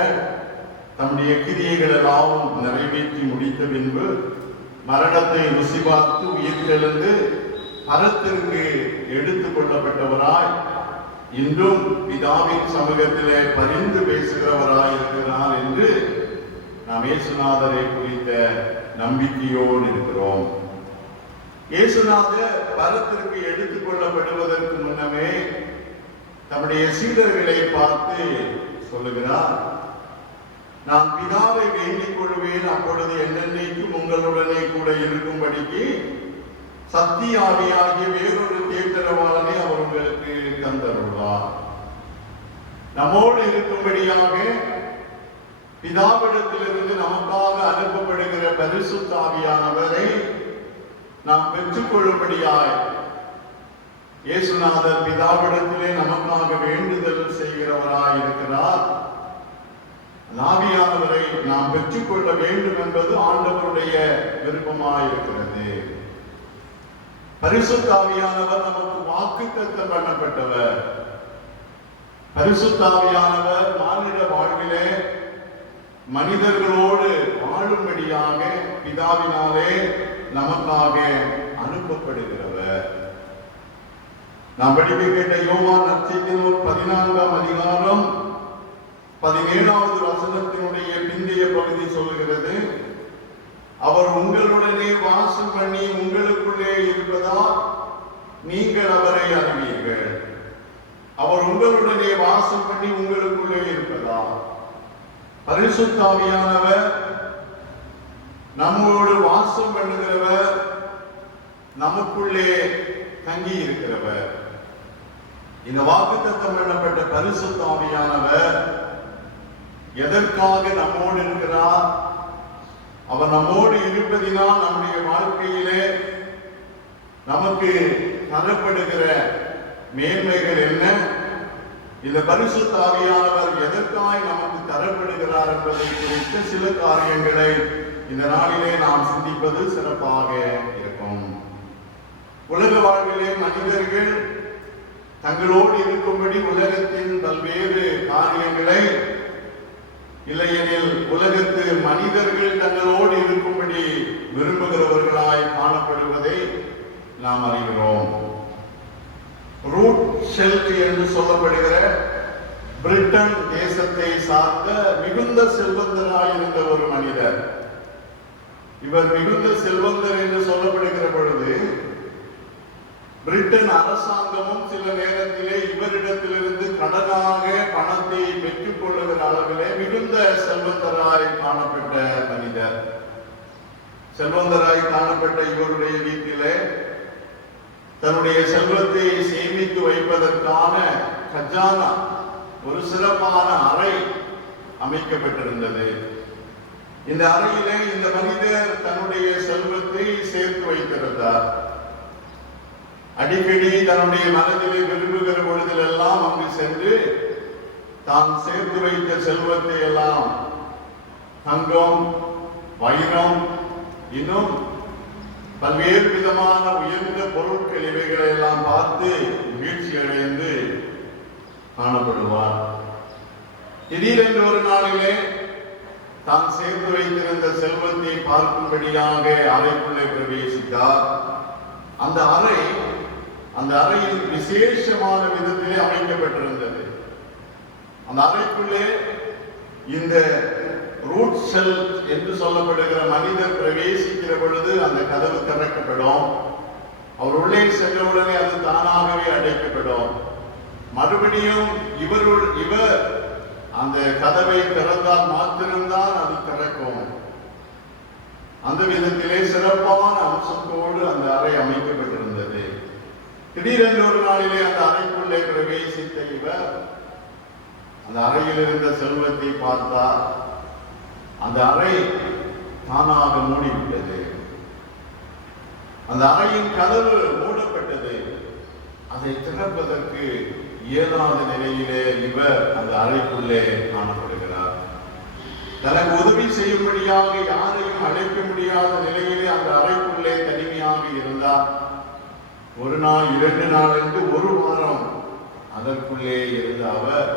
தம்முடைய கிரியைகள் எல்லாம் நிறைவேற்றி முடித்த பின்பு மரணத்தை ருசி பார்த்து உயிர்த்தெழுந்து பரத்திற்கு எடுத்துக் கொள்ளப்பட்டவராய் இன்றும் பிதாவின் சமூகத்திலே பரிந்து பேசுகிறவராய் இருக்கிறார் என்று நாம் இயேசுநாதரை குறித்த நம்பிக்கையோடு இருக்கிறோம். இயேசுநாதர் பரத்திற்கு எடுத்துக் கொள்ளப்படுவதற்கு முன்னமே தம்முடைய சீடர்களை பார்த்து சொல்லுகிறார், நான் பிதாவை வேண்டிக் கொள்வேன், அப்பொழுது என்னென்னைக்கும் உங்களுடனே கூட இருக்கும்படிக்கு சத்திய ஆவியாகிய வேறொரு தேற்றரவாளனை அவர் உங்களுக்கு தந்தருள்வார். நம்மோடு இருக்கும்படியாக பிதாவிடத்திலிருந்து நமக்காக அனுப்பப்படுகிற பரிசுத்த ஆவியானவரை நாம் பெற்றுக் கொள்ளும்படியாய் இயேசுநாதர் பிதாவிடத்திலே நமக்காக வேண்டுதல் செய்கிறவராய் இருக்கிறார். ஆவியானவரை நாம் பெற்றுக் கொள்ள வேண்டும் என்பது ஆண்டவருடைய விருப்பமாயிருக்கிறது. பரிசுத்த ஆவியானவர் நமக்கு வாக்குத்தத்தம் பண்ணப்பட்டவர். பரிசுத்த ஆவியானவர் மானிட வாழ்விலே மனிதர்களோடு வாழும்படியாக பிதாவினாலே நமக்காக அனுப்பப்படுகிறவர். நாம் படிக்க கேட்ட யோவான் நற்செய்தி நூல் 14ஆம் அதிகாரம் 17வது வசனத்தினுடைய பிந்தைய பகுதி சொல்லுகிறது, அவர் உங்களுடனே வாசம் பண்ணி உங்களுக்குள்ளே இருப்பதால் நீங்கள் அவரை அறிவீர்கள். அவர் உங்களுடனே வாசம் பண்ணி உங்களுக்குள்ளே இருப்பதால். பரிசுத்த ஆவியானவர் நம்மோடு வாசம் பண்ணுகிறவர், நமக்குள்ளே தங்கி இருக்கிறவர். இந்த வாக்குத்தத்தம் பண்ணப்பட்ட பரிசுத்த ஆவியானவர் எதற்காக நம்மோடு இருக்கிறார்? அவர் நம்மோடு இருப்பதினால் நம்முடைய வாழ்க்கையிலே நமக்கு தரப்படுகிற மேன்மைகள் என்ன, இந்த பரிசுத்த ஆவியானவர் எதற்காய் நமக்கு தரப்படுகிறார் என்பதை குறித்த சில காரியங்களை இந்த நாளிலே நாம் சிந்திப்பது சிறப்பாக இருக்கும். உலக வாழ்விலே மனிதர்கள் தங்களோடு இருக்கும்படி உலகத்தின் பல்வேறு காரியங்களை, இல்லையெனில் உலகத்து மனிதர்கள் தங்களோடு இருக்கும்படி விரும்புகிறவர்களாய் காணப்படுவதை நாம் அறிகிறோம். ரூட் ஷெல்ட் என்று சொல்லப்படுகிற பிரிட்டன் தேசத்தை சார்ந்த மிகுந்த செல்வந்தராய் இருந்த ஒரு மனிதர். இவர் மிகுந்த செல்வந்தர் என்று சொல்லப்படுகிற பொழுது பிரிட்டன் அரசாங்கமும் சில நேரத்திலே இவரிடத்திலிருந்து கடனாக பணத்தை பெற்றுக் கொள்ளுகிற அளவிலே மிகுந்த செல்வந்தராய் காணப்பட்ட மனிதர். செல்வந்தராய் காணப்பட்ட இவருடைய வீட்டிலே தன்னுடைய செல்வத்தை சேமித்து வைப்பதற்கான கஜானா, ஒரு சிறப்பான அறை அமைக்கப்பட்டிருந்தது. இந்த அறையிலே இந்த மனிதர் தன்னுடைய செல்வத்தை சேர்த்து வைத்திருந்தார். அடிக்கடி தன்னுடைய மனதிலே விரும்புகிற பொழுதிலெல்லாம் அங்கு சென்று தான் சேர்த்து வைத்த செல்வத்தை எல்லாம், தங்கம், வைரம், இன்னும் பல்வேறு விதமான உயர்ந்த பொருட்கள் இவைகளை எல்லாம் பார்த்து வீழ்ச்சி அடைந்து காணப்படுவார். திடீரென்று ஒரு நாளிலே தான் சேர்த்து வைத்திருந்த செல்வத்தை பார்க்கும்படியாக அறைக்குள்ளே பிரவேசித்தார். அந்த அறையில் விசேஷமான விதத்திலே அமைக்கப்பட்டிருந்தது. அந்த அறைக்குள்ளே இந்த ரூட் ஷெல் என்று சொல்லப்படுகிற மனிதர் பிரவேசிக்கிற பொழுது அந்த கதவு திறக்கப்படும். அவர் உள்ளே சென்றவுடனே அது தானாகவே அடைக்கப்படும். மறுபடியும் இவர் அந்த கதவை திறந்தால் மாத்திரம்தான் அது திறக்கும். அந்த விதத்திலே சிறப்பான அம்சத்தோடு அந்த அறை அமைக்கப்பட்டிருந்தது. திடீரென்று ஒரு நாளிலே அந்த அறைக்குள்ளே பிரவேசித்த இவர் அந்த அறையில் இருந்த செல்வத்தை பார்த்தார். அந்த அறை தானாக மூடிவிட்டது. அந்த அறையின் கதவு மூடப்பட்டது. அதை திறப்பதற்கு இயலாத நிலையிலே இவர் அந்த அறைக்குள்ளே காணப்படுகிறார். தனக்கு உதவி செய்யும்படியாக யாரையும் அழைக்க முடியாத நிலையிலே அந்த அறைக்குள்ளே தனிமையாக இருந்தார். ஒரு நாள், 2 நாள் என்று 1 வாரம் அதற்குள்ளே இருந்த அவர்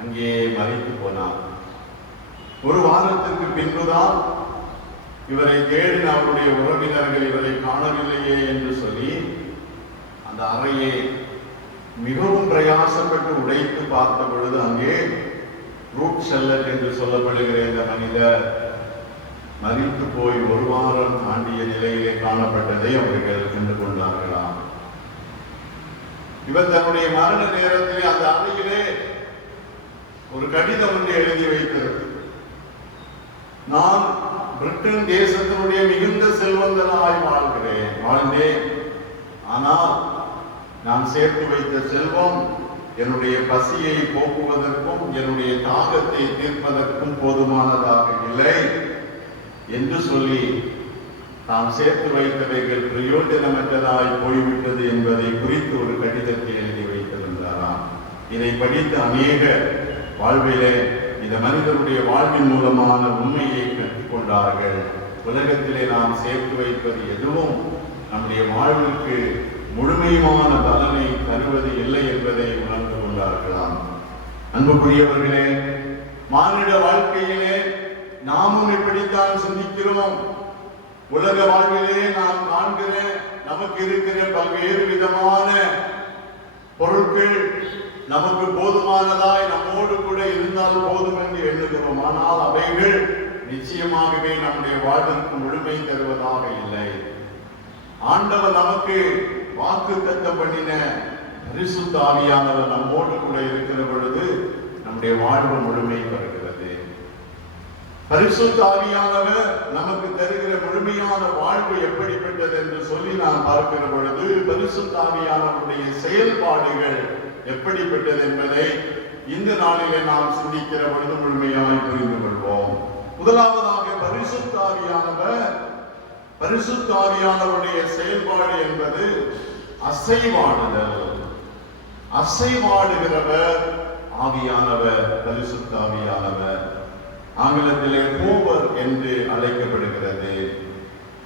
அங்கே மறைத்து போனார். 1 வாரத்திற்கு பின்புதான் இவரை தேடின அவருடைய உறவினர்கள் இவரை காணவில்லையே என்று சொல்லி அந்த அறையை மிகவும் பிரயாசப்பட்டு உடைத்து பார்த்த பொழுது அங்கே ரூட் ஷெல்லட் என்று சொல்லப்படுகிற இந்த மனிதர் மரித்து போய் 1 வாரம் தாண்டிய நிலையிலே காணப்பட்டதை அவர்கள் கண்டு கொண்டார்களாம். இவர் தன்னுடைய மரண நேரத்திலே அந்த அறையிலே ஒரு கடிதம் ஒன்று எழுதி வைத்திருக்கிறது. நான் பிரிட்டன் தேசத்தினுடைய மிகுந்த செல்வந்தனாய் வாழ்ந்தேன். ஆனால் நான் சேர்த்து வைத்த செல்வம் என்னுடைய பசியை போக்குவதற்கும் என்னுடைய தாகத்தை தீர்ப்பதற்கும் போதுமானதாக இல்லை என்று சொல்லி தான் சேர்த்து வைத்தவைகள் பிரயோஜனமற்றதாய் போய்விட்டது என்பதை குறித்து ஒரு கடிதத்தை எழுதி வைத்திருந்தாராம். இதை படித்த அநேக வாழ்விலே இந்த மனிதனுடைய வாழ்வின் மூலமான உண்மையை கற்றுக்கொண்டார்கள். உலகத்திலே நாம் சேர்த்து வைப்பது எதுவும் நம்முடைய வாழ்வுக்கு முழுமையான பலனை தருவது இல்லை என்பதை உணர்ந்து கொண்டார்களாம். அன்புக்குரியவர்களே, மானிட வாழ்க்கையிலே நாமும் இப்படித்தான் சிந்திக்கிறோம். உலக வாழ்விலே நாம் காண்கிற நமக்கு இருக்கிற பல்வேறு விதமான பொருட்கள் நமக்கு போதுமானதாய் நம்மோடு கூட இருந்தால் போதும் என்று எண்ணுகிறோம். ஆனால் அவைகள் நிச்சயமாகவே நம்முடைய வாழ்விற்கு முழுமை தருவதாக இல்லை. ஆண்டவர் நமக்கு வாக்குத்தத்தம் பண்ணின பரிசுத்த ஆவியானவர் நம்மோடு கூட இருக்கிற பொழுது நம்முடைய வாழ்வு முழுமை பெறுகிறது. பரிசுத்த ஆவியானவர் நமக்கு தருகிற முழுமையான வாழ்வு எப்படிப்பட்டது என்று சொல்லி நாம் பார்க்கிற பொழுது பரிசுத்த ஆவியானவருடைய செயல்பாடுகள் எப்படிப்பட்டது என்பதை இந்த நாளிலே நாம் சிந்திக்கிற பொழுது முழுமையாய் புரிந்து கொள்வோம். முதலாவதாக பரிசுத்த ஆவியானவருடைய செயல்பாடு என்பது அசைவாடுதல். அசைவாடுகிறவர் ஆவியானவர், பரிசுத்த ஆவியானவர். ஆங்கிலத்திலே போவர் என்று அழைக்கப்படுகிறது.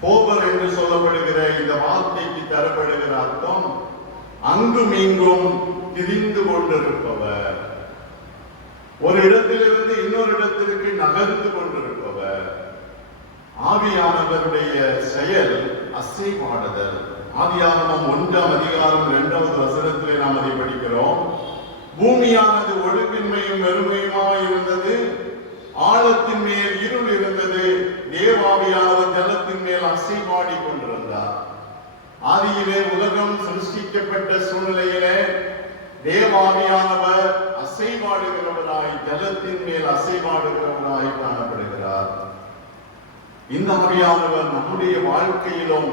போவர் என்று சொல்லப்படுகிற இந்த வார்த்தைக்கு தரப்படுகிற அர்த்தம் அங்கும் இங்கும் திரிந்து கொண்டிருப்பவர், ஒரு இடத்திலிருந்து இன்னொரு இடத்திற்கு நகர்ந்து கொண்டிருப்பவர். ஆவியானவருடைய செயல் அசைவாடுதல். ஆதியாகமம் 1ஆம் அதிகாரம் 2வது வசனத்திலே நாம் அதை படிக்கிறோம். பூமியானது ஒழுங்கின்மையும் வெறுமையுமாய் இருந்தது, ஆழத்தின் மேல் இருள் இருந்தது, தேவாவியானவர் ஜலத்தின் மேல் அசைவாடி கொண்டிருந்தார். ஆதியிலே உலகம் சிருஷ்டிக்கப்பட்ட சூழ்நிலையிலே தேவாவியானவர் அசைவாடுகிறவராய், ஜலத்தின் மேல் அசைவாடுகிறவராய் காணப்படுகிறார். இந்த ஆவியானவர் நம்முடைய வாழ்க்கையிலும்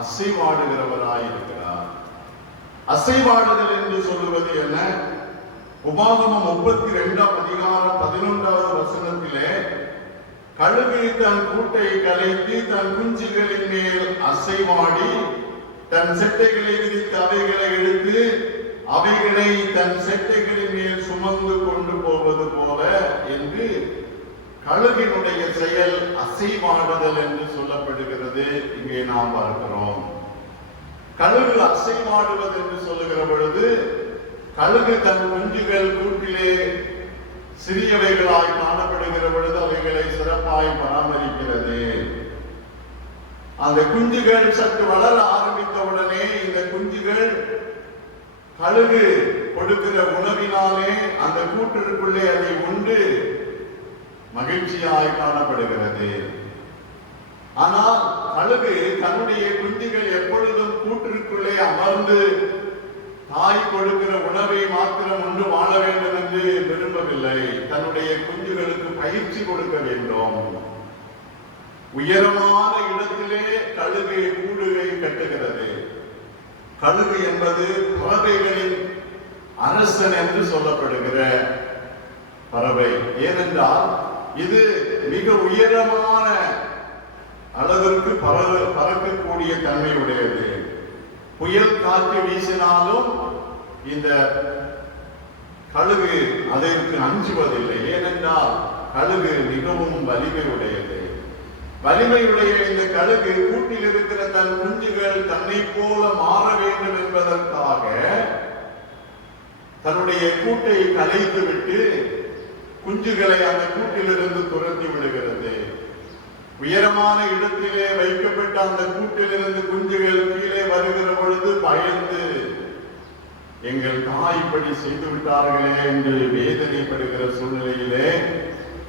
அசைவாடுகிறவராய் இருக்கிறார். அசைவாடுதல் என்று சொல்லுவது என்ன? உபாகமம் 32ஆம் அதிகாரம் 11வது வசனத்திலே கழுகு தன் கூட்டை கலைத்து தன் குஞ்சுகளின் மேல் அசைவாடி தன் செட்டைகளை விரித்து அவைகளை எடுத்து அவைகளை தன் செட்டைகளின் மேல் சுமந்து கொண்டு போவது போல என்று கழுகினுடைய செயல் அசைவாடுதல் என்று சொல்லப்படுகிறது. இங்கே நாம் பார்க்கிறோம். கழுகு அசைவாடுவது என்று சொல்லுகிற பொழுது, கழுகு தன் குஞ்சுகள் கூட்டிலே சிறியவைகளாய் காணப்படுகிற பொழுது அவைகளை சிறப்பாய் பராமரிக்கிறது. அந்த குஞ்சுகள் சற்று வளர ஆரம்பித்தவுடனே இந்த குஞ்சுகள் கழுகு கொடுக்கிற உணவினாலே அந்த கூட்டிற்குள்ளே அதை உண்டு மகிழ்ச்சியாய் காணப்படுகிறது. ஆனால் கழுகு தன்னுடைய குஞ்சுகள் எப்பொழுதும் கூட்டிற்குள்ளே அமர்ந்து தாய் கொடுக்கிற உணவை மாத்திரம் உண்டு வாழ வேண்டும் என்று விரும்பவில்லை. தன்னுடைய குஞ்சுகளுக்கு பயிற்சி கொடுக்க வேண்டும். உயரமான இடத்திலே கழுகு கூடுகை கட்டுகிறது. கழுகு என்பது பறவைகளின் அரசன் என்று சொல்லப்படுகிற பறவை. ஏனென்றால் இது மிக உயரமான அளவிற்கு பறக்கக்கூடிய தன்மை உடையது. புயல் காற்று வீசினாலும் இந்த கழுகு அதற்கு அஞ்சுவதில்லை. ஏனென்றால் கழுகு மிகவும் வலிமை உடையது. வலிமையுடைய இந்த கழுகு கூட்டில் இருக்கிற தன் குஞ்சுகள் தன்னை போல மாற வேண்டும் என்பதற்காக தன்னுடைய கூட்டை கலைத்து விட்டு குஞ்சுகளை அந்த கூட்டிலிருந்து துரத்தி விடுகிறது. உயரமான இடத்திலே வைக்கப்பட்ட அந்த கூட்டிலிருந்து குஞ்சுகள் கீழே வருகிற பொழுது பயந்து எங்கள் தாய் இப்படி செய்து விட்டார்களே என்று வேதனைப்படுகிற சூழ்நிலையிலே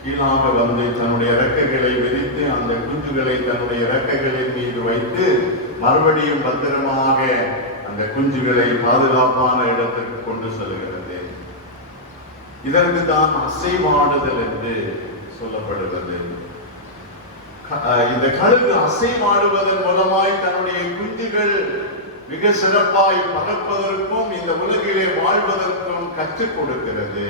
கீழாக வந்து தன்னுடைய இறக்கைகளை விரித்து அந்த குஞ்சுகளை தன்னுடைய இறக்கைகளின் மீது வைத்து மறுபடியும் பத்திரமாக அந்த குஞ்சுகளை பாதுகாப்பான இடத்திற்கு கொண்டு செல்கிறது. இதற்கு தான் அசைவாடுதல் என்று சொல்லப்படுகிறது. இந்த கழுகு அசைவாடுவதன் மூலமாய் தன்னுடைய குஞ்சுகள் மிக சிறப்பாய் பறப்பதற்கும் இந்த உலகிலே வாழ்வதற்கும் கற்றுக் கொடுக்கிறது.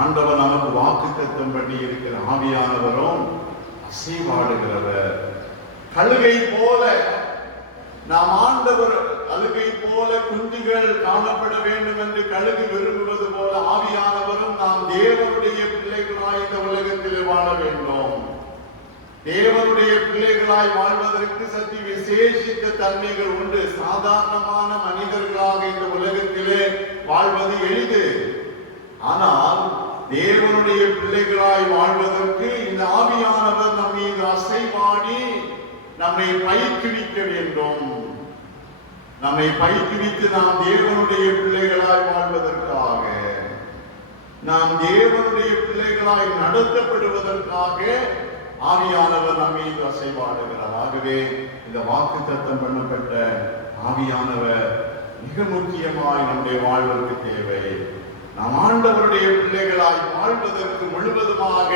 ஆண்டவர் நமக்கு வாக்குத்தத்தம் பண்ணி இருக்கிற ஆவியானவரும் அசைவாடுகிறவர். கழுகை போல நாம் ஆண்டவர் கழுகை போல குஞ்சுகள் காணப்பட வேண்டும் என்று கழுகு விரும்புவது போல ஆவியானவரும் நாம் தேவனுடைய பிள்ளைகளாய் இந்த உலகத்தில் வாழ வேண்டும். தேவனுடைய பிள்ளைகளாய் வாழ்வதற்கு சற்று விசேஷித்த தன்மைகள் உண்டு. சாதாரணமான மனிதர்களாக இந்த உலகத்திலே வாழ்வது எளிது. ஆனால் தேவனுடைய பிள்ளைகளாய் வாழ்வதற்கு இந்த ஆவியானவர் நம் மீது அசைவாடி நம்மை பயிற்றுவிக்க வேண்டும். நம்மை பயிற்றுவித்து நாம் தேவனுடைய பிள்ளைகளாய் வாழ்வதற்காக, நாம் தேவனுடைய பிள்ளைகளாய் நடத்தப்படுவதற்காக ஆவியானவர் நம் மீது அசைவாடுகிறார். ஆகவே இந்த வாக்குத்தத்தம் பண்ணப்பட்ட ஆவியானவர் மிக முக்கியமாய் நம்முடைய வாழ்வதற்கு தேவை. நாம் ஆண்டவருடைய பிள்ளைகளாய் வாழ்வதற்கு முழுவதுமாக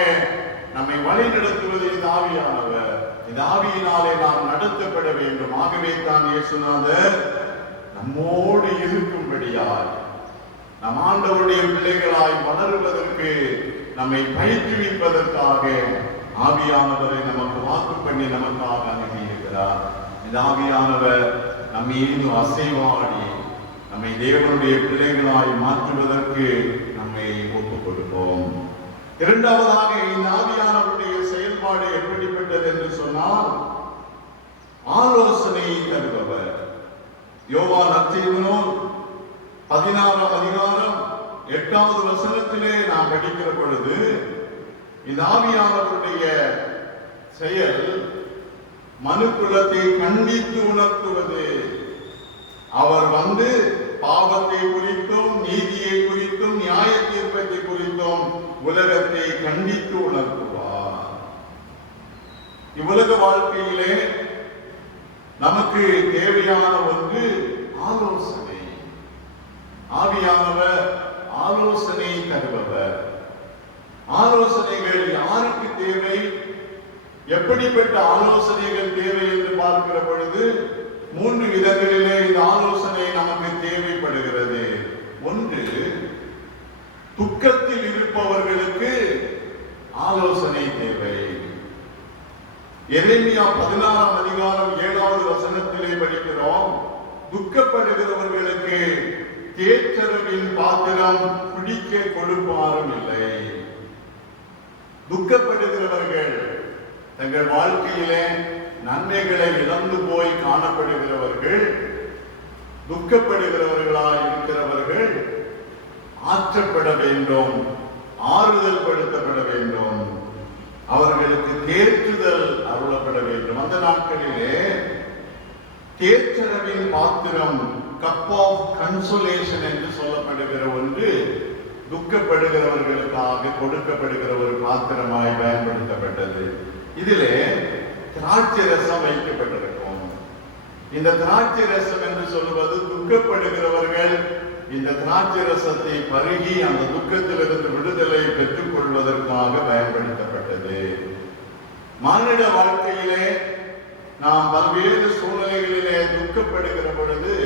நம்மை வழி நடத்துவது இந்த ஆவியானவர். இந்த ஆவியினாலே நாம் நடத்தப்பட வேண்டும். ஆகவே தான் இயேசுநாதர் நம்மோடு இருக்கும்படியாய் நம் ஆண்டவருடைய பிள்ளைகளாய் வளருவதற்கு நம்மை பயிற்றுவிப்பதற்காக ஆவியானவரை நமக்கு வாக்கு பண்ணி நமக்காக அனுப்பி இருக்கிறார். இந்த ஆவியானவர் நம்மீது அசைவாடி நம்மை தேவனுடைய பிள்ளைகளாய் மாற்றுவதற்கு நம்மை ஒப்புக் கொடுப்போம். இரண்டாவதாக, இந்த ஆவியானவருடைய செயல்பாடு எப்படிப்பட்டது என்று சொன்னால், ஆலோசனை தருபவர். யோவான் நற்செய்தி நூல் 16ஆம் அதிகாரம் 8வது வசனத்திலே நாம் படிக்கிற பொழுது, இந்த ஆவியானவருடைய செயல் மனுக்குலத்தை கண்டித்து உணர்த்துவது. அவர் வந்து பாவத்தை குறித்தும் நீதியை குறித்தும் நியாய தீர்ப்பத்தை குறித்தும் உலகத்தை கண்டித்து உணர்த்துவார். இவ்வுலக வாழ்க்கையிலே நமக்கு தேவையான ஒன்று ஆலோசனை. ஆவியானவர் ஆலோசனை தருபவர். ஆலோசனைகள் யாருக்கு தேவை, எப்படிப்பட்ட ஆலோசனைகள் தேவை என்று பார்க்கிற பொழுது 3 விதங்களிலே இந்த ஆலோசனை நமக்கு தேவைப்படுகிறது. ஒன்று, துக்கத்தில் இருப்பவர்களுக்கு ஆலோசனை தேவை. எரேமியா 16ஆம் அதிகாரம் 7வது வசனத்திலே படிக்கிறோம், துக்கப்படுகிறவர்களுக்கு தேற்றரவின் பாத்திரம் குடிக்க கொடுப்பாரும் இல்லை. துக்கப்படுகிறவர்கள், தங்கள் வாழ்க்கையிலே நன்மைகளை இழந்து போய் காணப்படுகிறவர்கள், துக்கப்படுகிறவர்களாய் இருக்கிறவர்கள் ஆற்றப்பட வேண்டும், ஆறுதல் படுத்தப்பட வேண்டும், அவர்களுக்கு தேற்றுதல் அருளப்பட வேண்டும். அந்த நாட்களிலே தேற்றரவின் பாத்திரம், கப் ஆஃப் கன்சோலேஷன் என்று சொல்லப்படுகிற ஒன்று துக்கப்படுகிறவர்களுக்காக கொடுக்கப்படுகிற ஒரு பாத்திரமாய் பயன்படுத்தப்பட்டது. இதிலே திராட்சை ரசம் வைக்கப்பட்டிருக்கும். இந்த திராட்சை ரசம் என்று சொல்வது, துக்கப்படுகிறவர்கள் இந்த திராட்சை ரசத்தை பருகி அந்த துக்கத்திலிருந்து விடுதலை பெற்றுக் கொள்வதற்காக பயன்படுத்தப்பட்டது. மானிட வாழ்க்கையிலே நாம் பல்வேறு சூழ்நிலைகளிலே துக்கப்படுகிற பொழுது,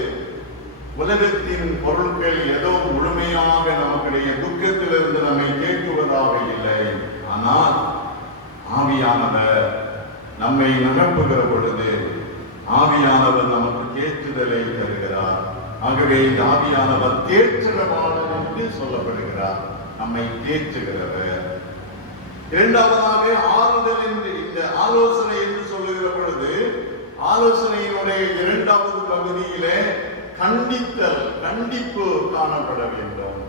உலகத்தின் பொருட்கள் ஏதோ முழுமையாக நம்முடைய துக்கத்திலிருந்து நம்மை கேட்குவதாக இல்லை. ஆனால் ஆவியானவர் நம்மை நிரப்புகிற பொழுது ஆவியானவர் நமக்கு தேற்றுதலை தருகிறார். ஆகவே இந்த ஆவியானவர் தேற்றுகிறவாளர் என்று சொல்லப்படுகிறார், நம்மை தேற்றுகிறவர். இரண்டாவதாக, ஆறுதல் என்று, இந்த ஆலோசனை என்று சொல்லுகிற பொழுது ஆலோசனையினுடைய 2வது பகுதியிலே கண்டித்தல், கண்டிப்பு காணப்பட வேண்டும்,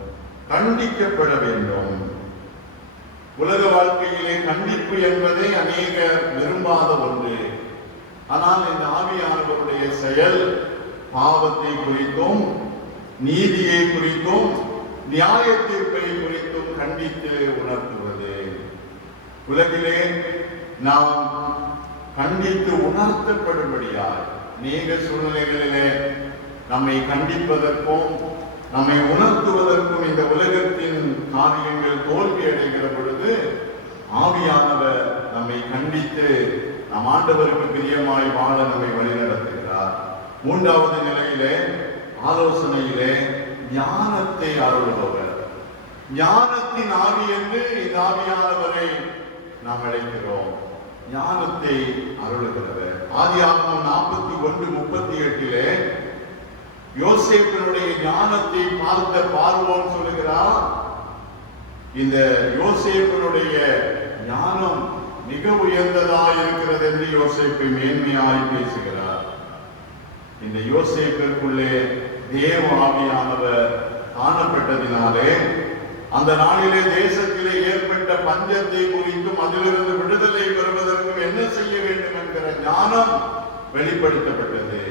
கண்டிக்கப்பட வேண்டும். உலக வாழ்க்கையிலே கண்டிப்பு என்பதை அநேகர் விரும்பாத ஒன்று. ஆனால் இந்த ஆவியானவருடைய செயல் பாவத்தை குறித்தும் நீதியை குறித்தும் நியாய தீர்ப்பை குறித்தும் கண்டித்து உணர்த்துவது. உலகிலே நாம் கண்டித்து உணர்த்தப்படும்படியாய் அநேக சூழ்நிலைகளிலே நம்மை கண்டிப்பதற்கும் நம்மை உணர்த்துவதற்கும் இந்த உலகத்தின் காரியங்கள் தோல்வி அடைகிற பொழுது ஆவியானவர் நம்மை கண்டித்து நம் ஆண்டவருக்கு பிரியமாய் வாழ நம்மை வழிநடத்துகிறார். 3வது நிலையிலே, ஆலோசனையிலே ஞானத்தை அருள்பவர். ஞானத்தின் ஆவி என்று இந்த ஆவியானவரை நாம் அழைக்கிறோம். ஞானத்தை அருளுகிறவர். ஆதியாகமம் 41:38 யோசேப்பினுடைய ஞானத்தை பார்த்த பார்வோன் சொல்லுகிறார், இந்த யோசேப்பினுடைய ஞானம் மிக உயர்ந்ததாய் இருக்கிறது என்று யோசேப்பை மேன்மையாய் பேசுகிறார். இந்த யோசேப்பிற்குள்ளே தேவ ஆவியானவர் காணப்பட்டதினாலே அந்த நாளிலே தேசத்திலே ஏற்பட்ட பஞ்சத்தை குறித்தும் அதிலிருந்து விடுதலை பெறுவதற்கும் என்ன செய்ய வேண்டும் என்கிற ஞானம் வெளிப்படுத்தப்பட்டது.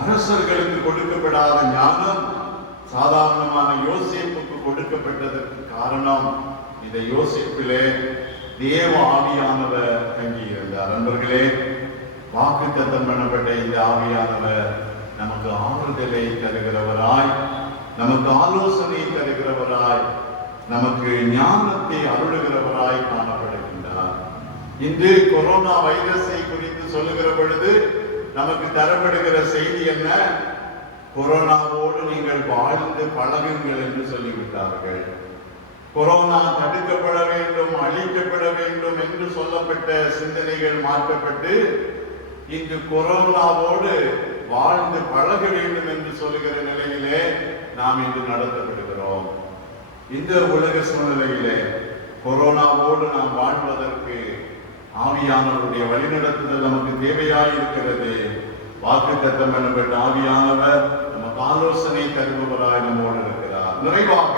அரசர்களுக்கு கொடுக்கப்படாத ஞானம் சாதாரணமான யோசேப்புக்கு கொடுக்கப்பட்டதற்கு காரணம், இந்த யோசேப்பிலே தேவ ஆவியானவர் தங்கியிருந்தார். நண்பர்களே, வாக்குத்தத்தம் பண்ணப்பட்ட இந்த ஆவியானவர் நமக்கு ஆறுதலை தருகிறவராய், நமக்கு ஆலோசனை தருகிறவராய், நமக்கு ஞானத்தை அருளுகிறவராய் காணப்படுகின்றார். இன்று கொரோனா வைரஸை குறித்து சொல்லுகிற பொழுது நமக்கு தரப்படுகிற செய்தி என்ன? கொரோனாவோடு நீங்கள் வாழ்ந்து பழகுங்கள் என்று சொல்லிவிட்டார்கள். கொரோனா தடுக்கப்பட வேண்டும், அழிக்கப்பட வேண்டும் என்று சொல்லப்பட்ட சிந்தனைகள் மாற்றப்பட்டு இங்கு கொரோனாவோடு வாழ்ந்து பழக வேண்டும் என்று சொல்லுகிற நிலையிலே நாம் இன்று நடத்தப்படுகிறோம். இந்த உலக சூழ்நிலையிலே கொரோனாவோடு நாம் வாழ்வதற்கு ஆவியானவருடைய வழிநடத்துதல் நமக்கு தேவையாயிருக்கிறது. வாக்குத்தத்தம் எனப்பட்ட ஆவியானவர் நமக்கு ஆலோசனை தருபவராய் நம்மோடு இருக்கிறார். நிறைவாக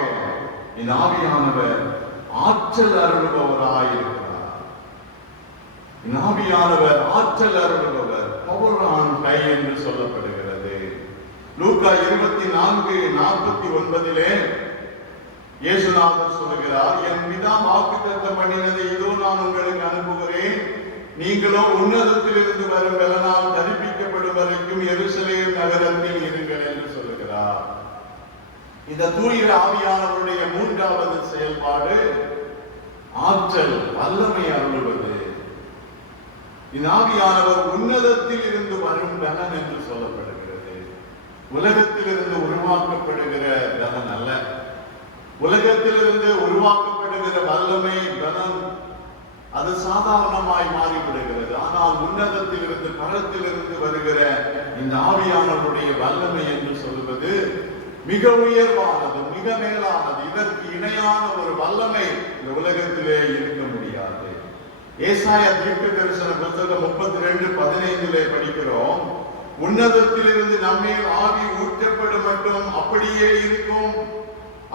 இந்த ஆவியானவர் ஆற்றல் அருள்பவராய் இருக்கிறார். இந்த ஆவியானவர் ஆற்றல் அருள்பவர், பவர் ஆன் கை என்று சொல்லப்படுகிறது. லூக்கா 24:49 இயேசுநாதர் சொல்லுகிறார், என் பிதா வாக்குத்தத்தம் பண்ணினதை இதோ நான் உங்களுக்கு அனுப்புகிறேன். நீங்களோ உன்னதத்திலிருந்து வரும் பலனால் தரிப்பிக்கப்படும் வரைக்கும் எருசலேம் நகரத்தில் இருங்கள் என்று சொல்லுகிறார். இந்த தூய ஆவியானவருடைய மூன்றாவது செயல்பாடு ஆற்றல், வல்லமை அருள்வது. இந்த ஆவியானவர் உன்னதத்தில் இருந்து வரும் பலன் என்று சொல்லப்படுகிறது. உலகத்திலிருந்து உருவாக்கப்படுகிற பலன் அல்ல. உலகத்திலிருந்து உருவாக்கப்படுகிற வல்லமை, பலன் அது சாதாரணமாய் மாறிவிடுகிறது. ஆனால் உன்னதத்திலிருந்து பரத்திலிருந்து வருகிற இந்த ஆவியானவருடைய வல்லமை என்று சொல்வது மிக உயர்வானது, மிக மேலானது. இதற்கு இணையான ஒரு வல்லமை இந்த உலகத்திலே இருக்க முடியாது. ஏசாயா தீர்க்கதரிசன புத்தகம் 32:15 படிக்கிறோம், உன்னதத்திலிருந்து நம்மேல் ஆவி ஊற்றப்படும் மட்டும் அப்படியே இருக்கும்.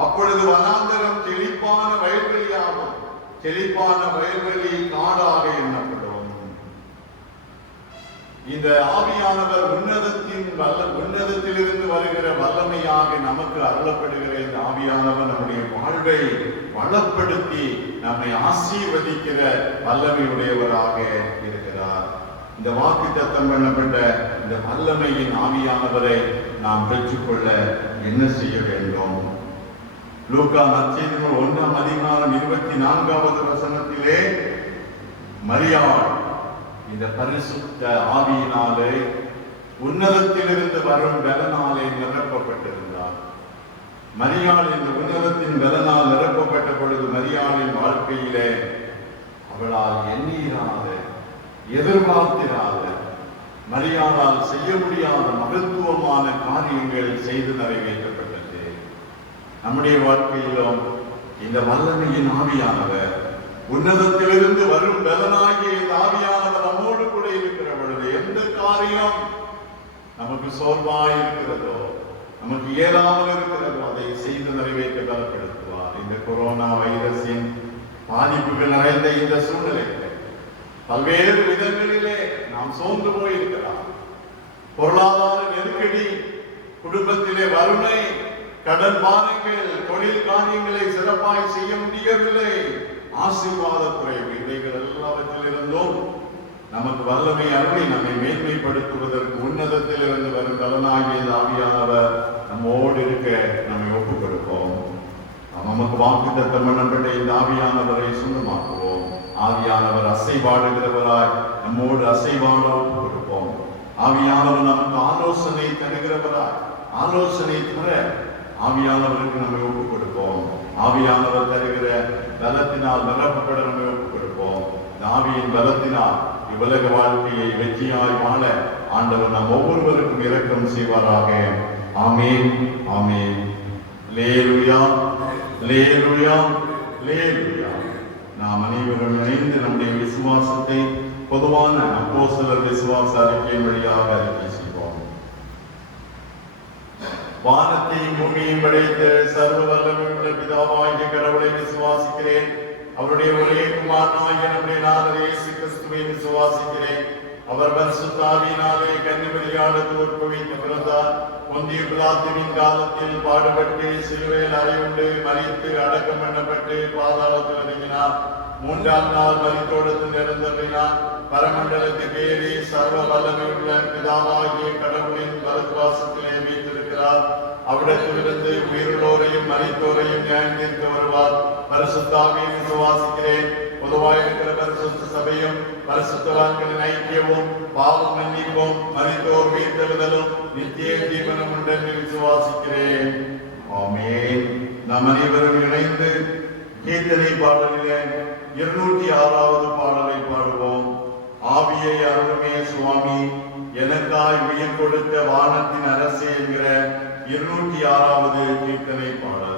அப்பொழுது வனாந்தரம் செழிப்பான வயல்வெளியாகும், செழிப்பான வயல்வெளி காடாக எண்ணப்படும். இந்த ஆவியானவர் உன்னதத்திலிருந்து வருகிற வல்லமையாக நமக்கு அருளப்படுகிற இந்த ஆவியானவர் நம்முடைய வாழ்வை வளப்படுத்தி நம்மை ஆசீர்வதிக்கிற வல்லமையுடையவராக இருக்கிறார். இந்த வாக்குத்தத்தம் பண்ணப்பட்ட இந்த வல்லமையின் ஆவியானவரை நாம் பெற்றுக்கொள்ள என்ன செய்ய வேண்டும்? லூக்கா நற்செய்தி 1:24 மரியாள் இந்த பரிசுத்த ஆவியினாலே உன்னதத்திலிருந்து வரும் பலனாலே நிரப்பப்பட்டிருந்தார். மரியாள் இந்த உன்னதத்தின் பலனால் நிரப்பப்பட்ட பொழுது மரியாளின் வாழ்க்கையிலே அவளால் எண்ணீராத, எதிர்பார்த்திராத, மரியாளால் செய்ய முடியாத மகத்துவமான காரியங்கள் செய்து நிறைவேற்றப்பட்டது. நம்முடைய வாழ்க்கையிலும் இந்த வல்லமையின் ஆவியானவர், உன்னதத்திலிருந்து வரும் பலனாகிய இந்த ஆவியானவர் நம்மோடு கூட இருக்கிற பொழுது எந்த காரியம் நமக்கு சோர்வாய் இருக்கிறதோ, நமக்கு இயலாமல் இருக்கிறதோ அதை செய்து நிறைவேற்ற பலப்படுத்துவார். இந்த கொரோனா வைரஸின் பாதிப்புகள் நிறைந்த இந்த சூழ்நிலையில் பல்வேறு விதங்களிலே நாம் சோர்ந்து போயிருக்கலாம். பொருளாதார நெருக்கடி, குடும்பத்திலே வறுமை, கடன் பாரங்கள், தொழில் காரியங்களை சிறப்பாய் செய்ய முடியவில்லை, ஆசீர்வாத குறைவு, இவைகள் எல்லாவற்றிலிருந்தும் நமக்கு வல்லமை அருளை நம்மை மேன்மைப்படுத்துவதற்கு உன்னதத்திலிருந்து வரும் பலனாகிய ஆவியானவர் நம்மோடு இருக்க நம்மை ஒப்புக் கொடுப்போம். நமக்கு வாக்குத்தத்தம் பண்ணப்பட்ட இந்த ஆவியானவரை சொந்தமாக்குவோம். ஆவியானவர் அசைவாடுகிறவராய் நம்மோடு அசைவாட ஒப்புக் கொடுப்போம். ஆவியானவர் நமக்கு ஆலோசனை தருகிறவராய் ஆலோசனை தர ஆவியானவருக்கு நம்மை ஒப்புக் கொடுப்போம். ஆவியானவர் தருகிற பலத்தினால் நிரப்பப்பட நம்மை ஒப்புக் கொடுப்போம். ஆவியின் பலத்தினால் இவ்வுலக வாழ்க்கையை வெற்றியாய் வாழ ஆண்டவர் நம் ஒவ்வொருவருக்கும் இரக்கம் செய்வாராக. ஆமீன், ஆமீன். அல்லேலூயா, அல்லேலூயா, அல்லேலூயா. நாம் அனைவரும் இணைந்து நம்முடைய விசுவாசத்தை பொதுவான அப்போஸ்தலர் விசுவாச அறிக்கையின் வழியாக அறிக்கை செய்வோம். வானத்தையும் பூமியையும் படைத்த சர்வ வல்லமையுள்ள பிதாவாகிய கடவுளை விசுவாசிக்கிறேன். அவருடைய ஒரே குமாரனாகிய நம்முடைய நாதர் இயேசு கிறிஸ்துவை விசுவாசிக்கிறேன். அவர் பரிசுத்த ஆவியினாலே கன்னிமரியாளுக்கு உட்பவித்து பிறந்தார். பொந்திய பிலாத்துவின் காலத்தில் பாடுபட்டு சிலுவையில் அறையுண்டு மரித்து அடக்கம் பண்ணப்பட்டு பாதாளத்தில் இறங்கினார். 3ஆம் நாள் மரித்தோடத்தில் எழுந்தருளினார். பரமண்டலத்துக்கு ஏறி சர்வ வல்லமையுள்ள பிதாவாகிய கடவுளின் வலதுபாசத்திலே வீற்றிருக்கிறார். அவ்விடத்திலிருந்து உயிருள்ளோரையும் மரித்தோரையும் நியாயம் தீர்க்க வருவார். பரிசுத்த ஆவியை விசுவாசிக்கிறேன். பொதுவாக இருக்கிற பரிசுத்த சபையும் பரிசுத்தவான்களின் ஐக்கியமும் பாவம் மன்னிப்பும் மரித்தோர் உயிர்த்தெழுதலும் நித்திய ஜீவனம் உண்டென்று விசுவாசிக்கிறேன். ஆமென். நாம் அனைவரும் இணைந்து கீர்த்தனை பாடலிலே 206வது பாடலை பாடுவோம். ஆவியை அருளுமே சுவாமி, எனக்காய் உயிர் கொடுத்த வானத்தின் அரசே என்கிற 206வது கீர்த்தனை பாடல்.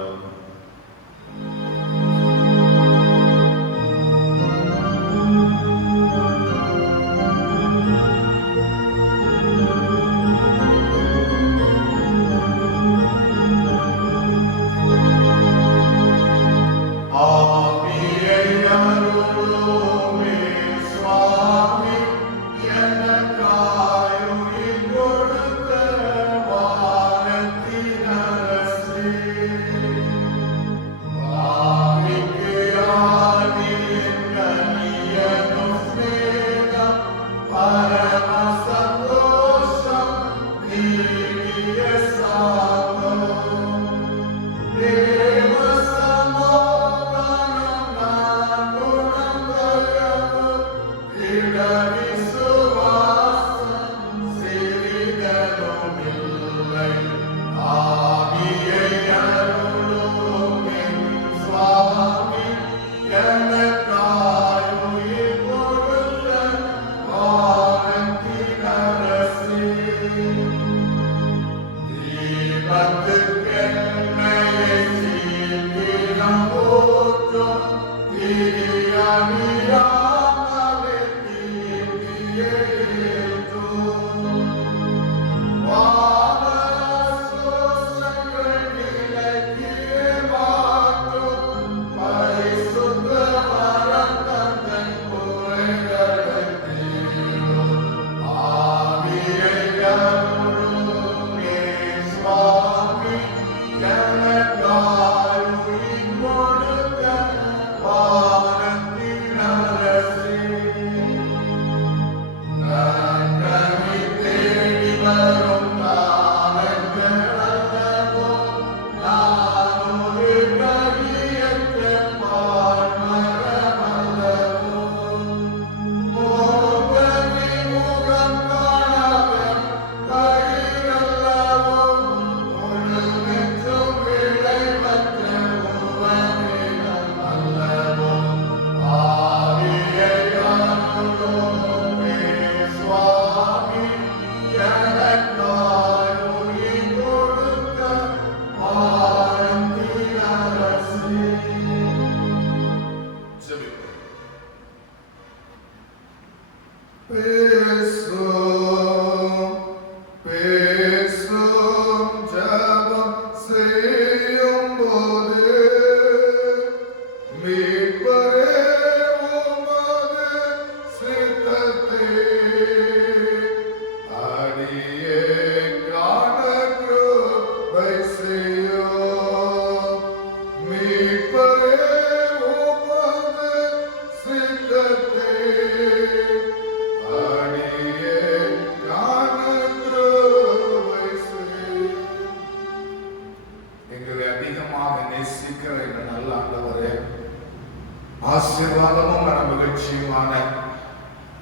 ஆசீர்வாதமும் மகிழ்ச்சியுமான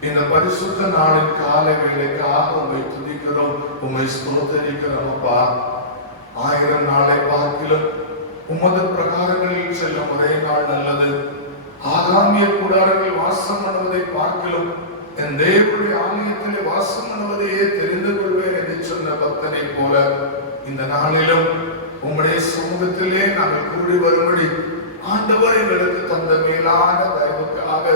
இந்த பரிசுத்த நாளின் காலை வேளைக்காக உம்மை துதிக்கிறோம், உம்மை ஸ்தோத்தரிக்கிறோம். அப்பா, 1000 நாளை பார்க்கிலும் உமது பிரகாரங்களில் செல்லும் ஒரே நாள் நல்லது. ஆகாமிய கூடாரங்கள் வாசம் பண்ணுவதை பார்க்கிலும் என் தேவனுடைய ஆலயத்திலே வாசம் பண்ணுவதையே தெரிந்து கொள்வேன் என்று சொன்ன பக்தனை போல இந்த நாளிலும் உம்முடைய சமூகத்திலே நாங்கள் கூடி வரும்படி ஆண்டவர் எங்களுக்கு தந்த மேலான தயவுக்காக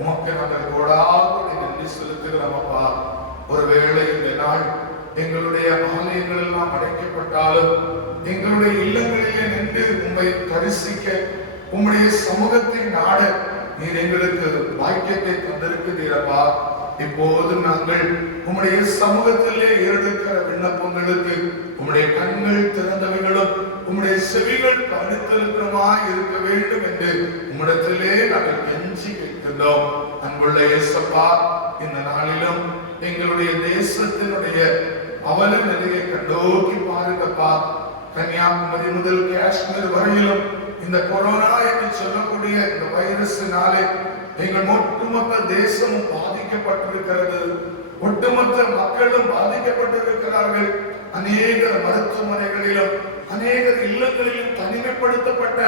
உமக்கு நாங்கள் கோடாகோடி நன்றி செலுத்துகிறோம். அப்பா, ஒருவேளை இந்த நாள் எங்களுடைய ஆலயங்கள் எல்லாம் அடைக்கப்பட்டாலும் எங்களுடைய இல்லங்களிலே நின்று உம்மை தரிசிக்க உம்முடைய சமூகத்தை நாட நீர் எங்களுக்கு வாக்கியத்தை தந்திருக்கிறீரப்பா. இப்போது நாங்கள் உம்முடைய சமூகத்திலே ஏறெடுக்கிற விண்ணப்பங்களுக்கு உம்முடைய கண்கள் திறந்தவைகளும் உம்முடைய செவிகள் கவனித்திருக்கிறமாய் இருக்க வேண்டும் என்று உம்மிடத்திலே நாங்கள் கெஞ்சி கேட்கின்றோம். அன்புள்ள இயேசப்பா, இந்த நாளிலும் எங்களுடைய தேசத்தினுடைய அவல நிலையை கண்டோக்கி பாருங்கப்பா. கன்னியாகுமரி முதல் காஷ்மீர் வரையிலும் இந்த கொரோனா என்று சொல்லக்கூடிய இந்த வைரஸினாலே எங்கள் ஒட்டுமொத்த தேசமும் பாதிக்கப்பட்டிருக்கிறது. ஒட்டுமொத்த மக்களும் பாதிக்கப்பட்டிருக்கிறார்கள். அநேக மருத்துவமனைகளிலும் அநேகர் இல்லங்களிலும் தனிமைப்படுத்தப்பட்ட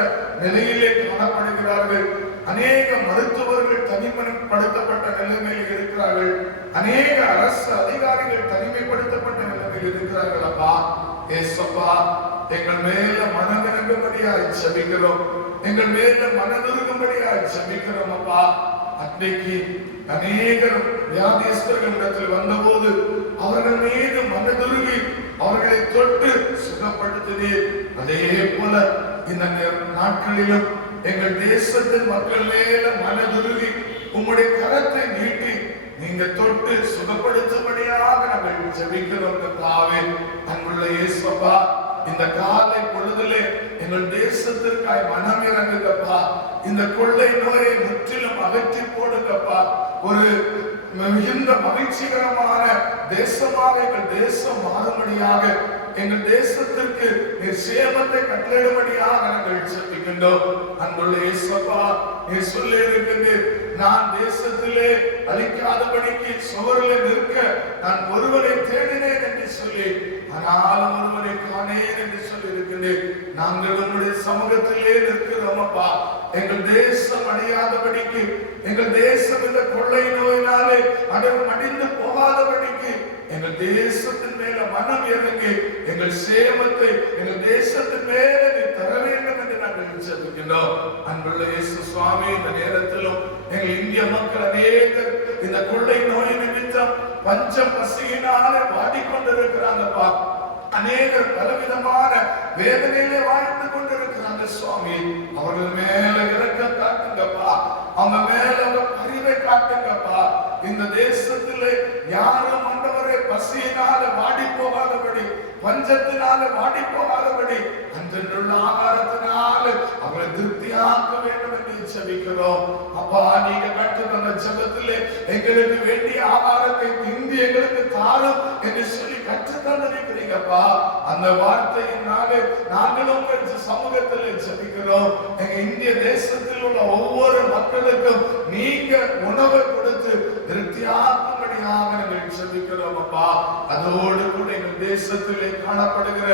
நிலையிலே காணப்படுகிறார்கள். அநேக மருத்துவர்கள் தனிமைப்படுத்தப்பட்ட நிலைமையில் இருக்கிறார்கள். அநேக அரசு அதிகாரிகள் தனிமைப்படுத்தப்பட்ட நிலைமையில் இருக்கிறார்கள். அப்பா ஏசப்பா, எங்கள் மேல மனதிறங்கும்படியாய் ஜெபிக்கிறோம். எங்கள் மேல மனதுருகும்படியாய் ஜெபிக்கிறோம். அப்பா, அன்றைக்கு அநேகர் வியாதிஸ்தர்களிடத்தில் வந்தபோது அவர்கள் மீது மனதுருகி அவர்களை தொட்டு சுகப்படுத்தினீர். அதே போல இந்த நாட்களிலும் எங்கள் தேசத்தின் மக்கள் மேல மனதுருகி உம்முடைய கரத்தை நீட்டி நீங்க தொட்டு சுகப்படுத்தும்படியாக நாங்கள் ஜெபிக்கிறோம். கர்த்தாவே, அன்புள்ள இயேசுப்பா, இந்த காலை பொழுதிலே எங்கள் தேசத்திற்காய் மனம் இறங்குங்கப்பா. இந்த கொள்ளை நோயை முற்றிலும் அகற்றி போடுங்கப்பா. ஒரு மிகுந்த மகிழ்ச்சிகரமான தேசமாக எங்கள் தேசம் மாறும்படியாக, எங்கள் தேசத்திற்கு நீர் சேமத்தை கட்டளையிடும்படியாக நாங்கள் ஜெபிக்கின்றோம். அன்புள்ள இயேசுப்பா, நீர் சொல்லி இருக்கின்றீர், நான் தேசத்திலே அழிக்காதபடிக்கு சுவரில் நிற்க நான் ஒருவரை தேடினேன் என்று சொல்லி, ஆனாலும் ஒருவரை காணேன் என்று சொல்லி இருக்கின்றேன். நாங்கள் உங்களுடைய சமூகத்திலே நிற்கிறோம் அப்பா. எங்கள் தேசம் அழியாதபடிக்கு, எங்கள் தேசம் இந்த கொள்ளை நோயினாலே மடிந்து போகாதபடிக்கு எங்கள் தேசத்தின் மேல மனம் இறங்கி எங்கள் சேமத்தை எங்கள் தேசத்தின் மேலே தர வேண்டும் என்று நாங்கள் ஜெபிக்கின்றோம். அன்புள்ள இயேசு சுவாமி, இந்த நேரத்திலும் எங்கள் இந்திய மக்கள் அநேகர் இந்த கொள்ளை நோய் நிமித்தம் பஞ்சம் பசியினாலே வாடிக்கொண்டிருக்கிறாங்கப்பா. அநேகர் பலவிதமான வேதனையிலே வாழ்ந்து கொண்டிருக்கிறாங்க சுவாமி. அவர்கள் மேல இரக்கம் காட்டுங்கப்பா. அவங்க மேல அவங்க பரிவை காட்டுங்கப்பா. இந்த தேசத்திலே யாரும் ஆண்டவரே பசியினால வாடி போகாதபடி, பஞ்சத்தினால வாடி போகாதபடி, அன்றென்றுள்ள ஆகாரத்தினால அவங்களை திருப்தியாக்க வேண்டும் என்று ஜெபிக்கிறோம். அப்பா, நீங்க கற்றுத்தந்த ஜெபத்திலே எங்களுக்கு வேண்டிய ஆகாரத்தை இன்று எங்களுக்கு தாரும் என்று சொல்லி கற்றுத்தந்திருக்கிறீங்கப்பா. அந்த வார்த்தையினாலே நாங்களும் உங்கள் சமூகத்தில் ஜெபிக்கிறோம். எங்க இந்திய தேசத்தில் உள்ள ஒவ்வொரு மக்களுக்கும் நீங்க உணவை கொடுத்து திருப்தியாக்கும்படியாக நாங்கள் ஜெபிக்கிறோம் அப்பா. அதோடு கூட எங்கள் தேசத்திலே காணப்படுகிற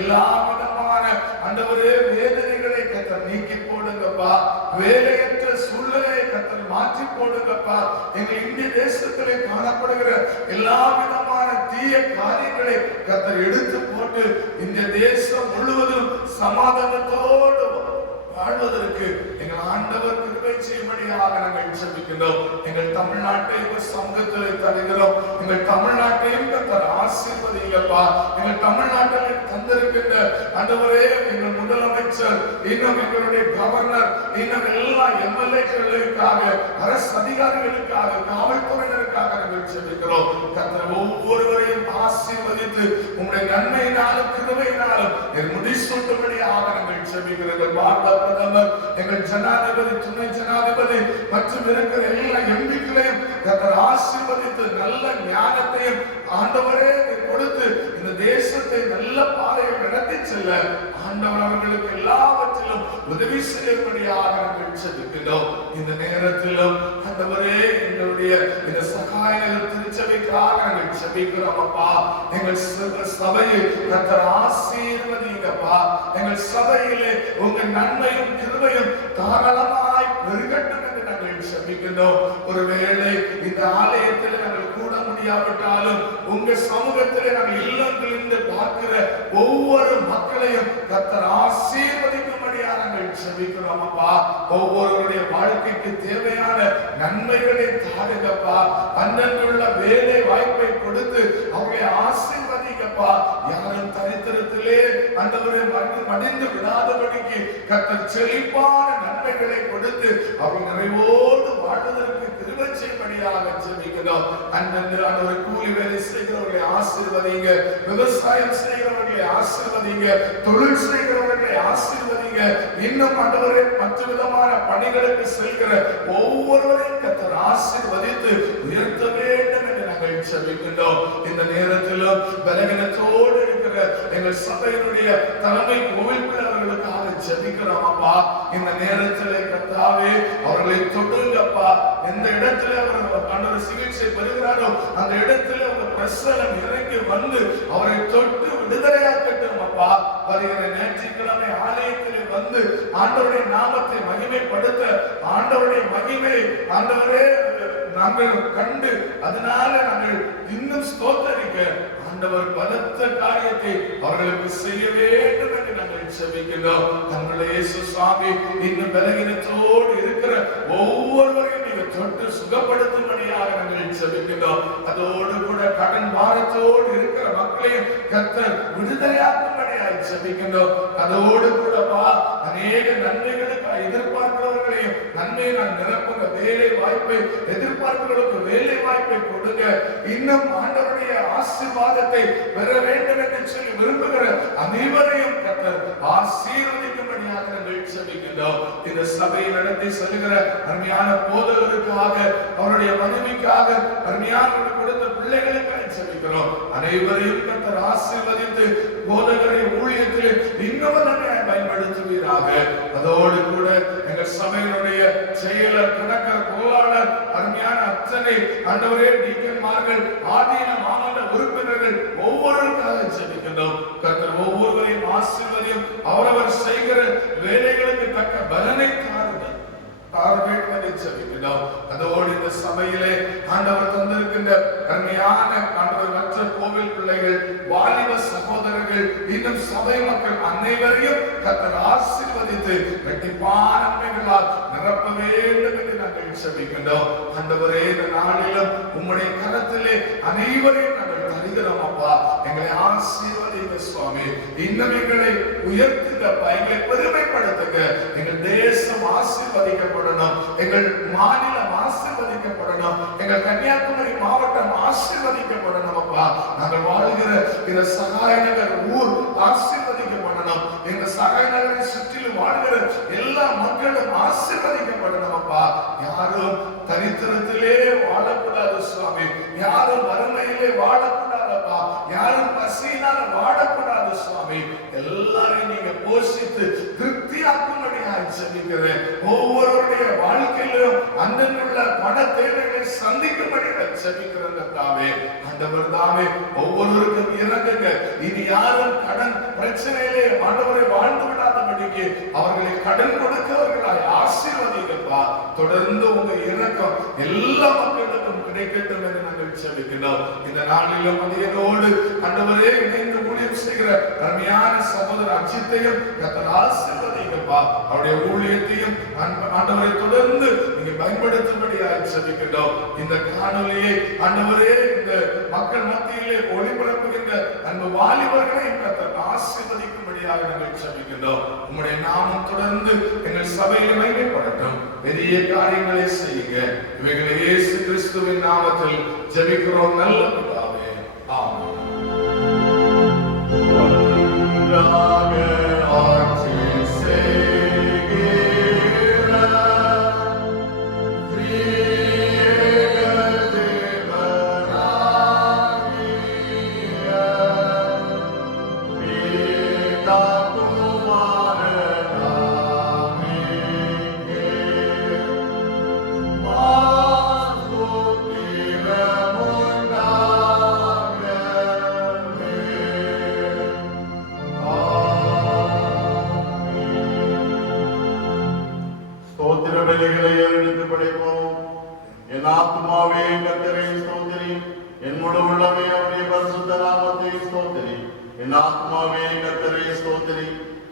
எல்லா விதமான ஆண்டவரே வேதனைகளை கர்த்தர் நீக்கி போடுங்கப்பா. வேலையற்ற சூழ்நிலையை கர்த்தர் மாற்றி போடுங்கப்பா. எங்கள் இந்திய தேசத்திலே காணப்படுகிற எல்லா விதமான தீய காரியங்களை கர்த்தர் எடுத்து போட்டு இந்த தேசம் முழுவதும் சமாதானத்தோடு வாழ்வதற்கு எங்கள் ஆண்டவர் கிருபை செய்யும்படியாக நாங்கள் ஜெபிக்கிறோம். எங்கள் தமிழ்நாட்டை சமூகத்தில் தருகிறோம். எங்கள் தமிழ்நாட்டையும் கர்த்தர் ஆசீர்வதிங்கப்பா. எங்கள் நாட்டில் தந்திருக்கின்ற ஆண்டவரே, எங்கள் முதலமைச்சர், இன்னும் எங்களுடைய கவர்னர், இன்னும் எல்லா எம்எல்ஏக்களுக்காக, அரசு அதிகாரிகளுக்காக, காவல்துறையினருக்காக நாங்கள் ஜெபிக்கிறோம். கர்த்தர் ஒவ்வொருவரையும் ஆசீர்வதித்து உங்களுடைய நன்மையினாலும் கிருபையினாலும் முடிசூட்டும்படியாக நாங்கள் ஜெபிக்கிறோம். பாரத பிரதமர், எங்கள் ஜனாதிபதி, துணை ஜனாதிபதி மற்றும் இருக்கிற எல்லா எம்பிக்களையும் கர்த்தர் ஆசீர்வதித்து நல்ல ஞானத்தையும் ஆண்டவரே கொடுத்து இந்த தேசத்தை நல்ல பாதையில் நடத்தி செல்ல ஆண்டவர் அவர்களுக்கு எல்லாவற்றிலும் உதவி செய்யும்படியாக நாங்கள் ஜெபிக்கிறோம். இந்த நேரத்திலும் ஆண்டவரே, எங்களுடைய இந்த சகாய திருச்சபைக்காக நாங்கள் ஜெபிக்கிறோம் அப்பா. எங்கள் சபையை கர்த்தர் ஆசீர்வதிங்கப்பா. எங்கள் சபையிலே உங்க நன்மையும் கிருபையும் தாராளமாய் பெருகட்டும் என்று நாங்கள் ஜெபிக்கிறோம். ஒருவேளை இந்த ஆலயத்தில் நாங்கள் கூட முடியாவிட்டாலும் உங்க சமூகத்திலே நாங்கள் இல்லங்களிலிருந்து பார்க்கிற ஒவ்வொரு மக்களையும் கர்த்தர் ஆசீர்வதிக்கும்படியாக நாங்கள் ஜெபிக்கிறோம் அப்பா. ஒவ்வொருவருடைய வாழ்க்கைக்கு தேவையான நன்மைகளை தாருங்கப்பா. அன்றன்றுள்ள வேலை வாய்ப்பை கொடுத்து அவர்களை ஆசீர்வதிங்கப்பா. யாரும் தரித்திரத்திலே ஆண்டவரை மடிந்து விடாதபடிக்கு கர்த்தர் செழிப்பான நன்மைகளை கொடுத்து அவர்கள் நிறைவோடு வாழ்வதற்கு கிருபை செய்யும்படியாக ஜெபிக்கிறோம். அன்றன்று ஆண்டவரை கூலி வேலை செய்கிறவர்களை ஆசீர்வதிங்க, விவசாயம் செய்கிறவர்களை ஆசீர்வதிங்க, தொழில் செய்கிறவர்களை ஆசீர்வதிங்க. இன்னும் ஆண்டவரே மற்ற விதமான பணிகளுக்கு செல்கிற ஒவ்வொருவரையும் கர்த்தர் ஆசீர்வதித்து உயர்த்த வேண்டும் என்று நாங்கள் ஜெபிக்கின்றோம். இந்த நேரத்திலும் பலவீனத்தோடு இருக்கிற எங்கள் சபையினுடைய தலைமை கோவில்களுக்காக ஜெபிக்கிறோம் அப்பா. இந்த நேரத்திலே கர்த்தாவே அவர்களை தொடுங்கப்பா. எந்த இடத்துல அவர் சிகிச்சை பெறுகிறாரோ அந்த இடத்துல அவர் பிரசனம் இறங்கி வந்து அவரை தொட்டு விடுதலையாக்கட்டும் அப்பா. வருகிற ஞாயிற்றுக்கிழமை ஆலயத்திலே வந்து ஆண்டவருடைய நாமத்தை மகிமைப்படுத்த, ஆண்டவருடைய மகிமை ஆண்டவரே நாங்கள் கண்டு அதனால நாங்கள் இன்னும் ஸ்தோத்தரிக்க ஆண்டவர் பலத்த காரியத்தை அவர்களுக்கு செய்ய வேண்டும் என்று நாங்கள் செபிக்கிறோம். தங்களுடைய இயேசு சுவாமி இன்னும் பலகீனத்தோடு இருக்கிற ஒவ்வொருவரையும் நீங்க தொட்டு சுகப்படுத்தும்படியாக நாங்கள் செபிக்கிறோம். அதோடு கூட கடன் பாரத்தோடு இருக்கிற மக்களையும் கர்த்தர் விடுதலையாக்கும்படியாக செபிக்கிறோம். அதோடு கூட அநேக நன்மைகளுக்கு எதிர்பார்க்கிறவர்களையும் நன்மையை நான் நிரப்புங்க, வேலை வாய்ப்பை எதிர்பார்க்கிறவர்களுக்கு வேலை வாய்ப்பை கொடுங்க, இன்னும் ஆண்டவருடைய ஆசீர்வாதத்தை பெற வேண்டும் என்று சொல்லி விரும்புகிற அனைவரையும் கர்த்தர் ஆசீர்வதிக்கும்படியாக நாங்கள் செபிக்கிறோம். இந்த சபையை நடத்தி செல்கிற அருமையான போதகருக்காக, அவருடைய மனைவிக்காக, அருமையான கொடுத்த பிள்ளைகளுக்காக செபிக்கிறோம். அனைவரையும் கர்த்தர் ஆசீர்வதித்து போதகரை ஊழியத்தில் இன்னும் நன்மையாக பயன்படுத்துவீராக. அதோடு கூட எங்கள் சபையினுடைய செயலர், கணக்கர், பொருளாளர், அருமையான அத்தனை ஆண்டவரே டீக்கன்மார்கள், ஆதீன மாமன்ற உறுப்பினர்கள் ஒவ்வொருவருக்காக செபிக்கிறோம். கர்த்தர் ஒவ்வொருவரையும் ஆசீர்வதியும், அவரவர் செய்கிற வேலைகளுக்கு தக்க பலனை தாருங்கள். அதோடு இந்த சபையிலே ஆண்டவர் தந்திருக்கின்ற அருமையான ஆண்டவர் மற்ற கோவில் பிள்ளைகள், வாலிப சகோதரர்கள், இன்னும் சபை மக்கள் அனைவரையும் கர்த்தர் ஆசீர்வதித்து இரட்டிப்பான நன்மைகளால் நிரப்ப வேண்டும் என்று நாங்கள் செபிக்கின்றோம். ஆண்டவரே, இந்த நாளிலும் உம்முடைய கரத்திலே அனைவரையும் நாங்கள் தருகிறோம் அப்பா. எங்களை ஆசீர்வதிங்க சுவாமி. இன்னும் எங்களை உயர்த்துங்கப்பா, எங்களை பெருமைப்படுத்துங்க. எங்கள் தேசம் ஆசீர்வதிக்கப்படணும், எங்கள் மாநிலம் ஆசீர்வதிக்கப்படணும், எங்கள் கன்னியாகுமரி மாவட்டம் ஆசீர்வதிக்கப்படணும் அப்பா. நாங்கள் வாழ்கிற இந்த சகாய நகர் ஊர் ஆசீர்வதிக்கப்படணும். எங்க சகாய நகரை சுற்றிலும் வாழ்கிற எல்லா மக்களும் ஆசீர்வதிக்கப்படணும் அப்பா. யாரும் தரித்திரத்திலே வாழக்கூடாது சுவாமி, யாரும் வறுமையிலே வாழக்கூடாதப்பா, யாரும் பசியினால வாழக்கூடாது சுவாமி. எல்லாரையும் நீங்க போஷித்து திருப்தியாக்கும்படியாக செபிக்கிறேன். ஒவ்வொருவருடைய வாழ்க்கையிலும் அந்தன்னுள்ள பண தேவைகளை சந்திக்கும்படியாக செபிக்கிறேன் தாவே. ஆண்டவர் தாமே ஒவ்வொருவருக்கும் இறங்குங்க. இனி யாரும் கடன் பிரச்சனையிலே ஆண்டவரை வாழ்ந்து விடாதபடிக்கு அவர்களை கடன் கொடுக்கிறவர்களாய் ஆசீர்வதிங்கப்பா. தொடர்ந்து உங்க இரக்கம் எல்லா மக்களுக்கும் கிடைக்கட்டும் என்று நாங்கள் செபிக்கிறோம். இந்த நாளிலும் அதனோடு ஆண்டவரே இணைந்து ஊழியம் செய்கிற அருமையான சகோதரர் அஜித்தையும் கர்த்தர் ஆசீர்வதிங்கப்பா. அவருடைய ஊழியத்தையும் ஆண்டவரை தொடர்ந்து நீங்க பயன்படுத்தும்படியாக செபிக்கிறோம். இந்த காணொலியை ஆண்டவரே இந்த மக்கள் மத்தியிலே ஒளிபரப்புகின்ற அந்த வாலிபர்களை கர்த்தர் ஆசீர்வதிக்கும்படியாக நாங்கள் செபிக்கிறோம். உம்முடைய நாமம் தொடர்ந்து எங்கள் சபையில் மகிமைப்படட்டும். பெரிய காரியங்களை செய்யுங்க. இவைகளை இயேசு கிறிஸ்துவின் நாமத்தில் ஜெபிக்கிறோம் நல்ல பிதாவே. ஆமென்.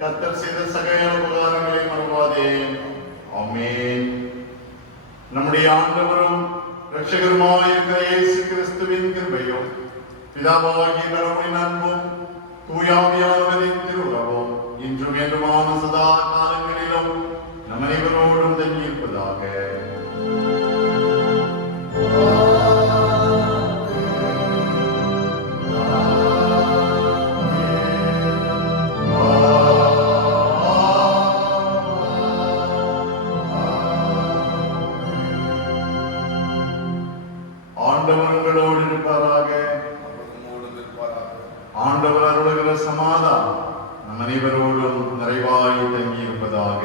கர்த்தர் செய்த சகல உபகாரங்களை மறவாதே. ஆமென். நம்முடைய ஆண்டவரும் இரட்சகருமாயிருக்கிற இயேசு கிறிஸ்துவின் கிருபையும் பிதாவாகிய கடவுளின் அன்பும் தூயாவியானவரின் திருவுறவும் இன்றும் என்றுமான சதா காலங்களிலும் நம் அனைவரோடும் தங்கியிருப்பதாக. ஆண்டவர்களோடு இருப்பாராக. ஆண்டவர் அருளுகிற சமாதானம் நம் அனைவரோடும் நிறைவாய் தங்கி இருப்பதாக.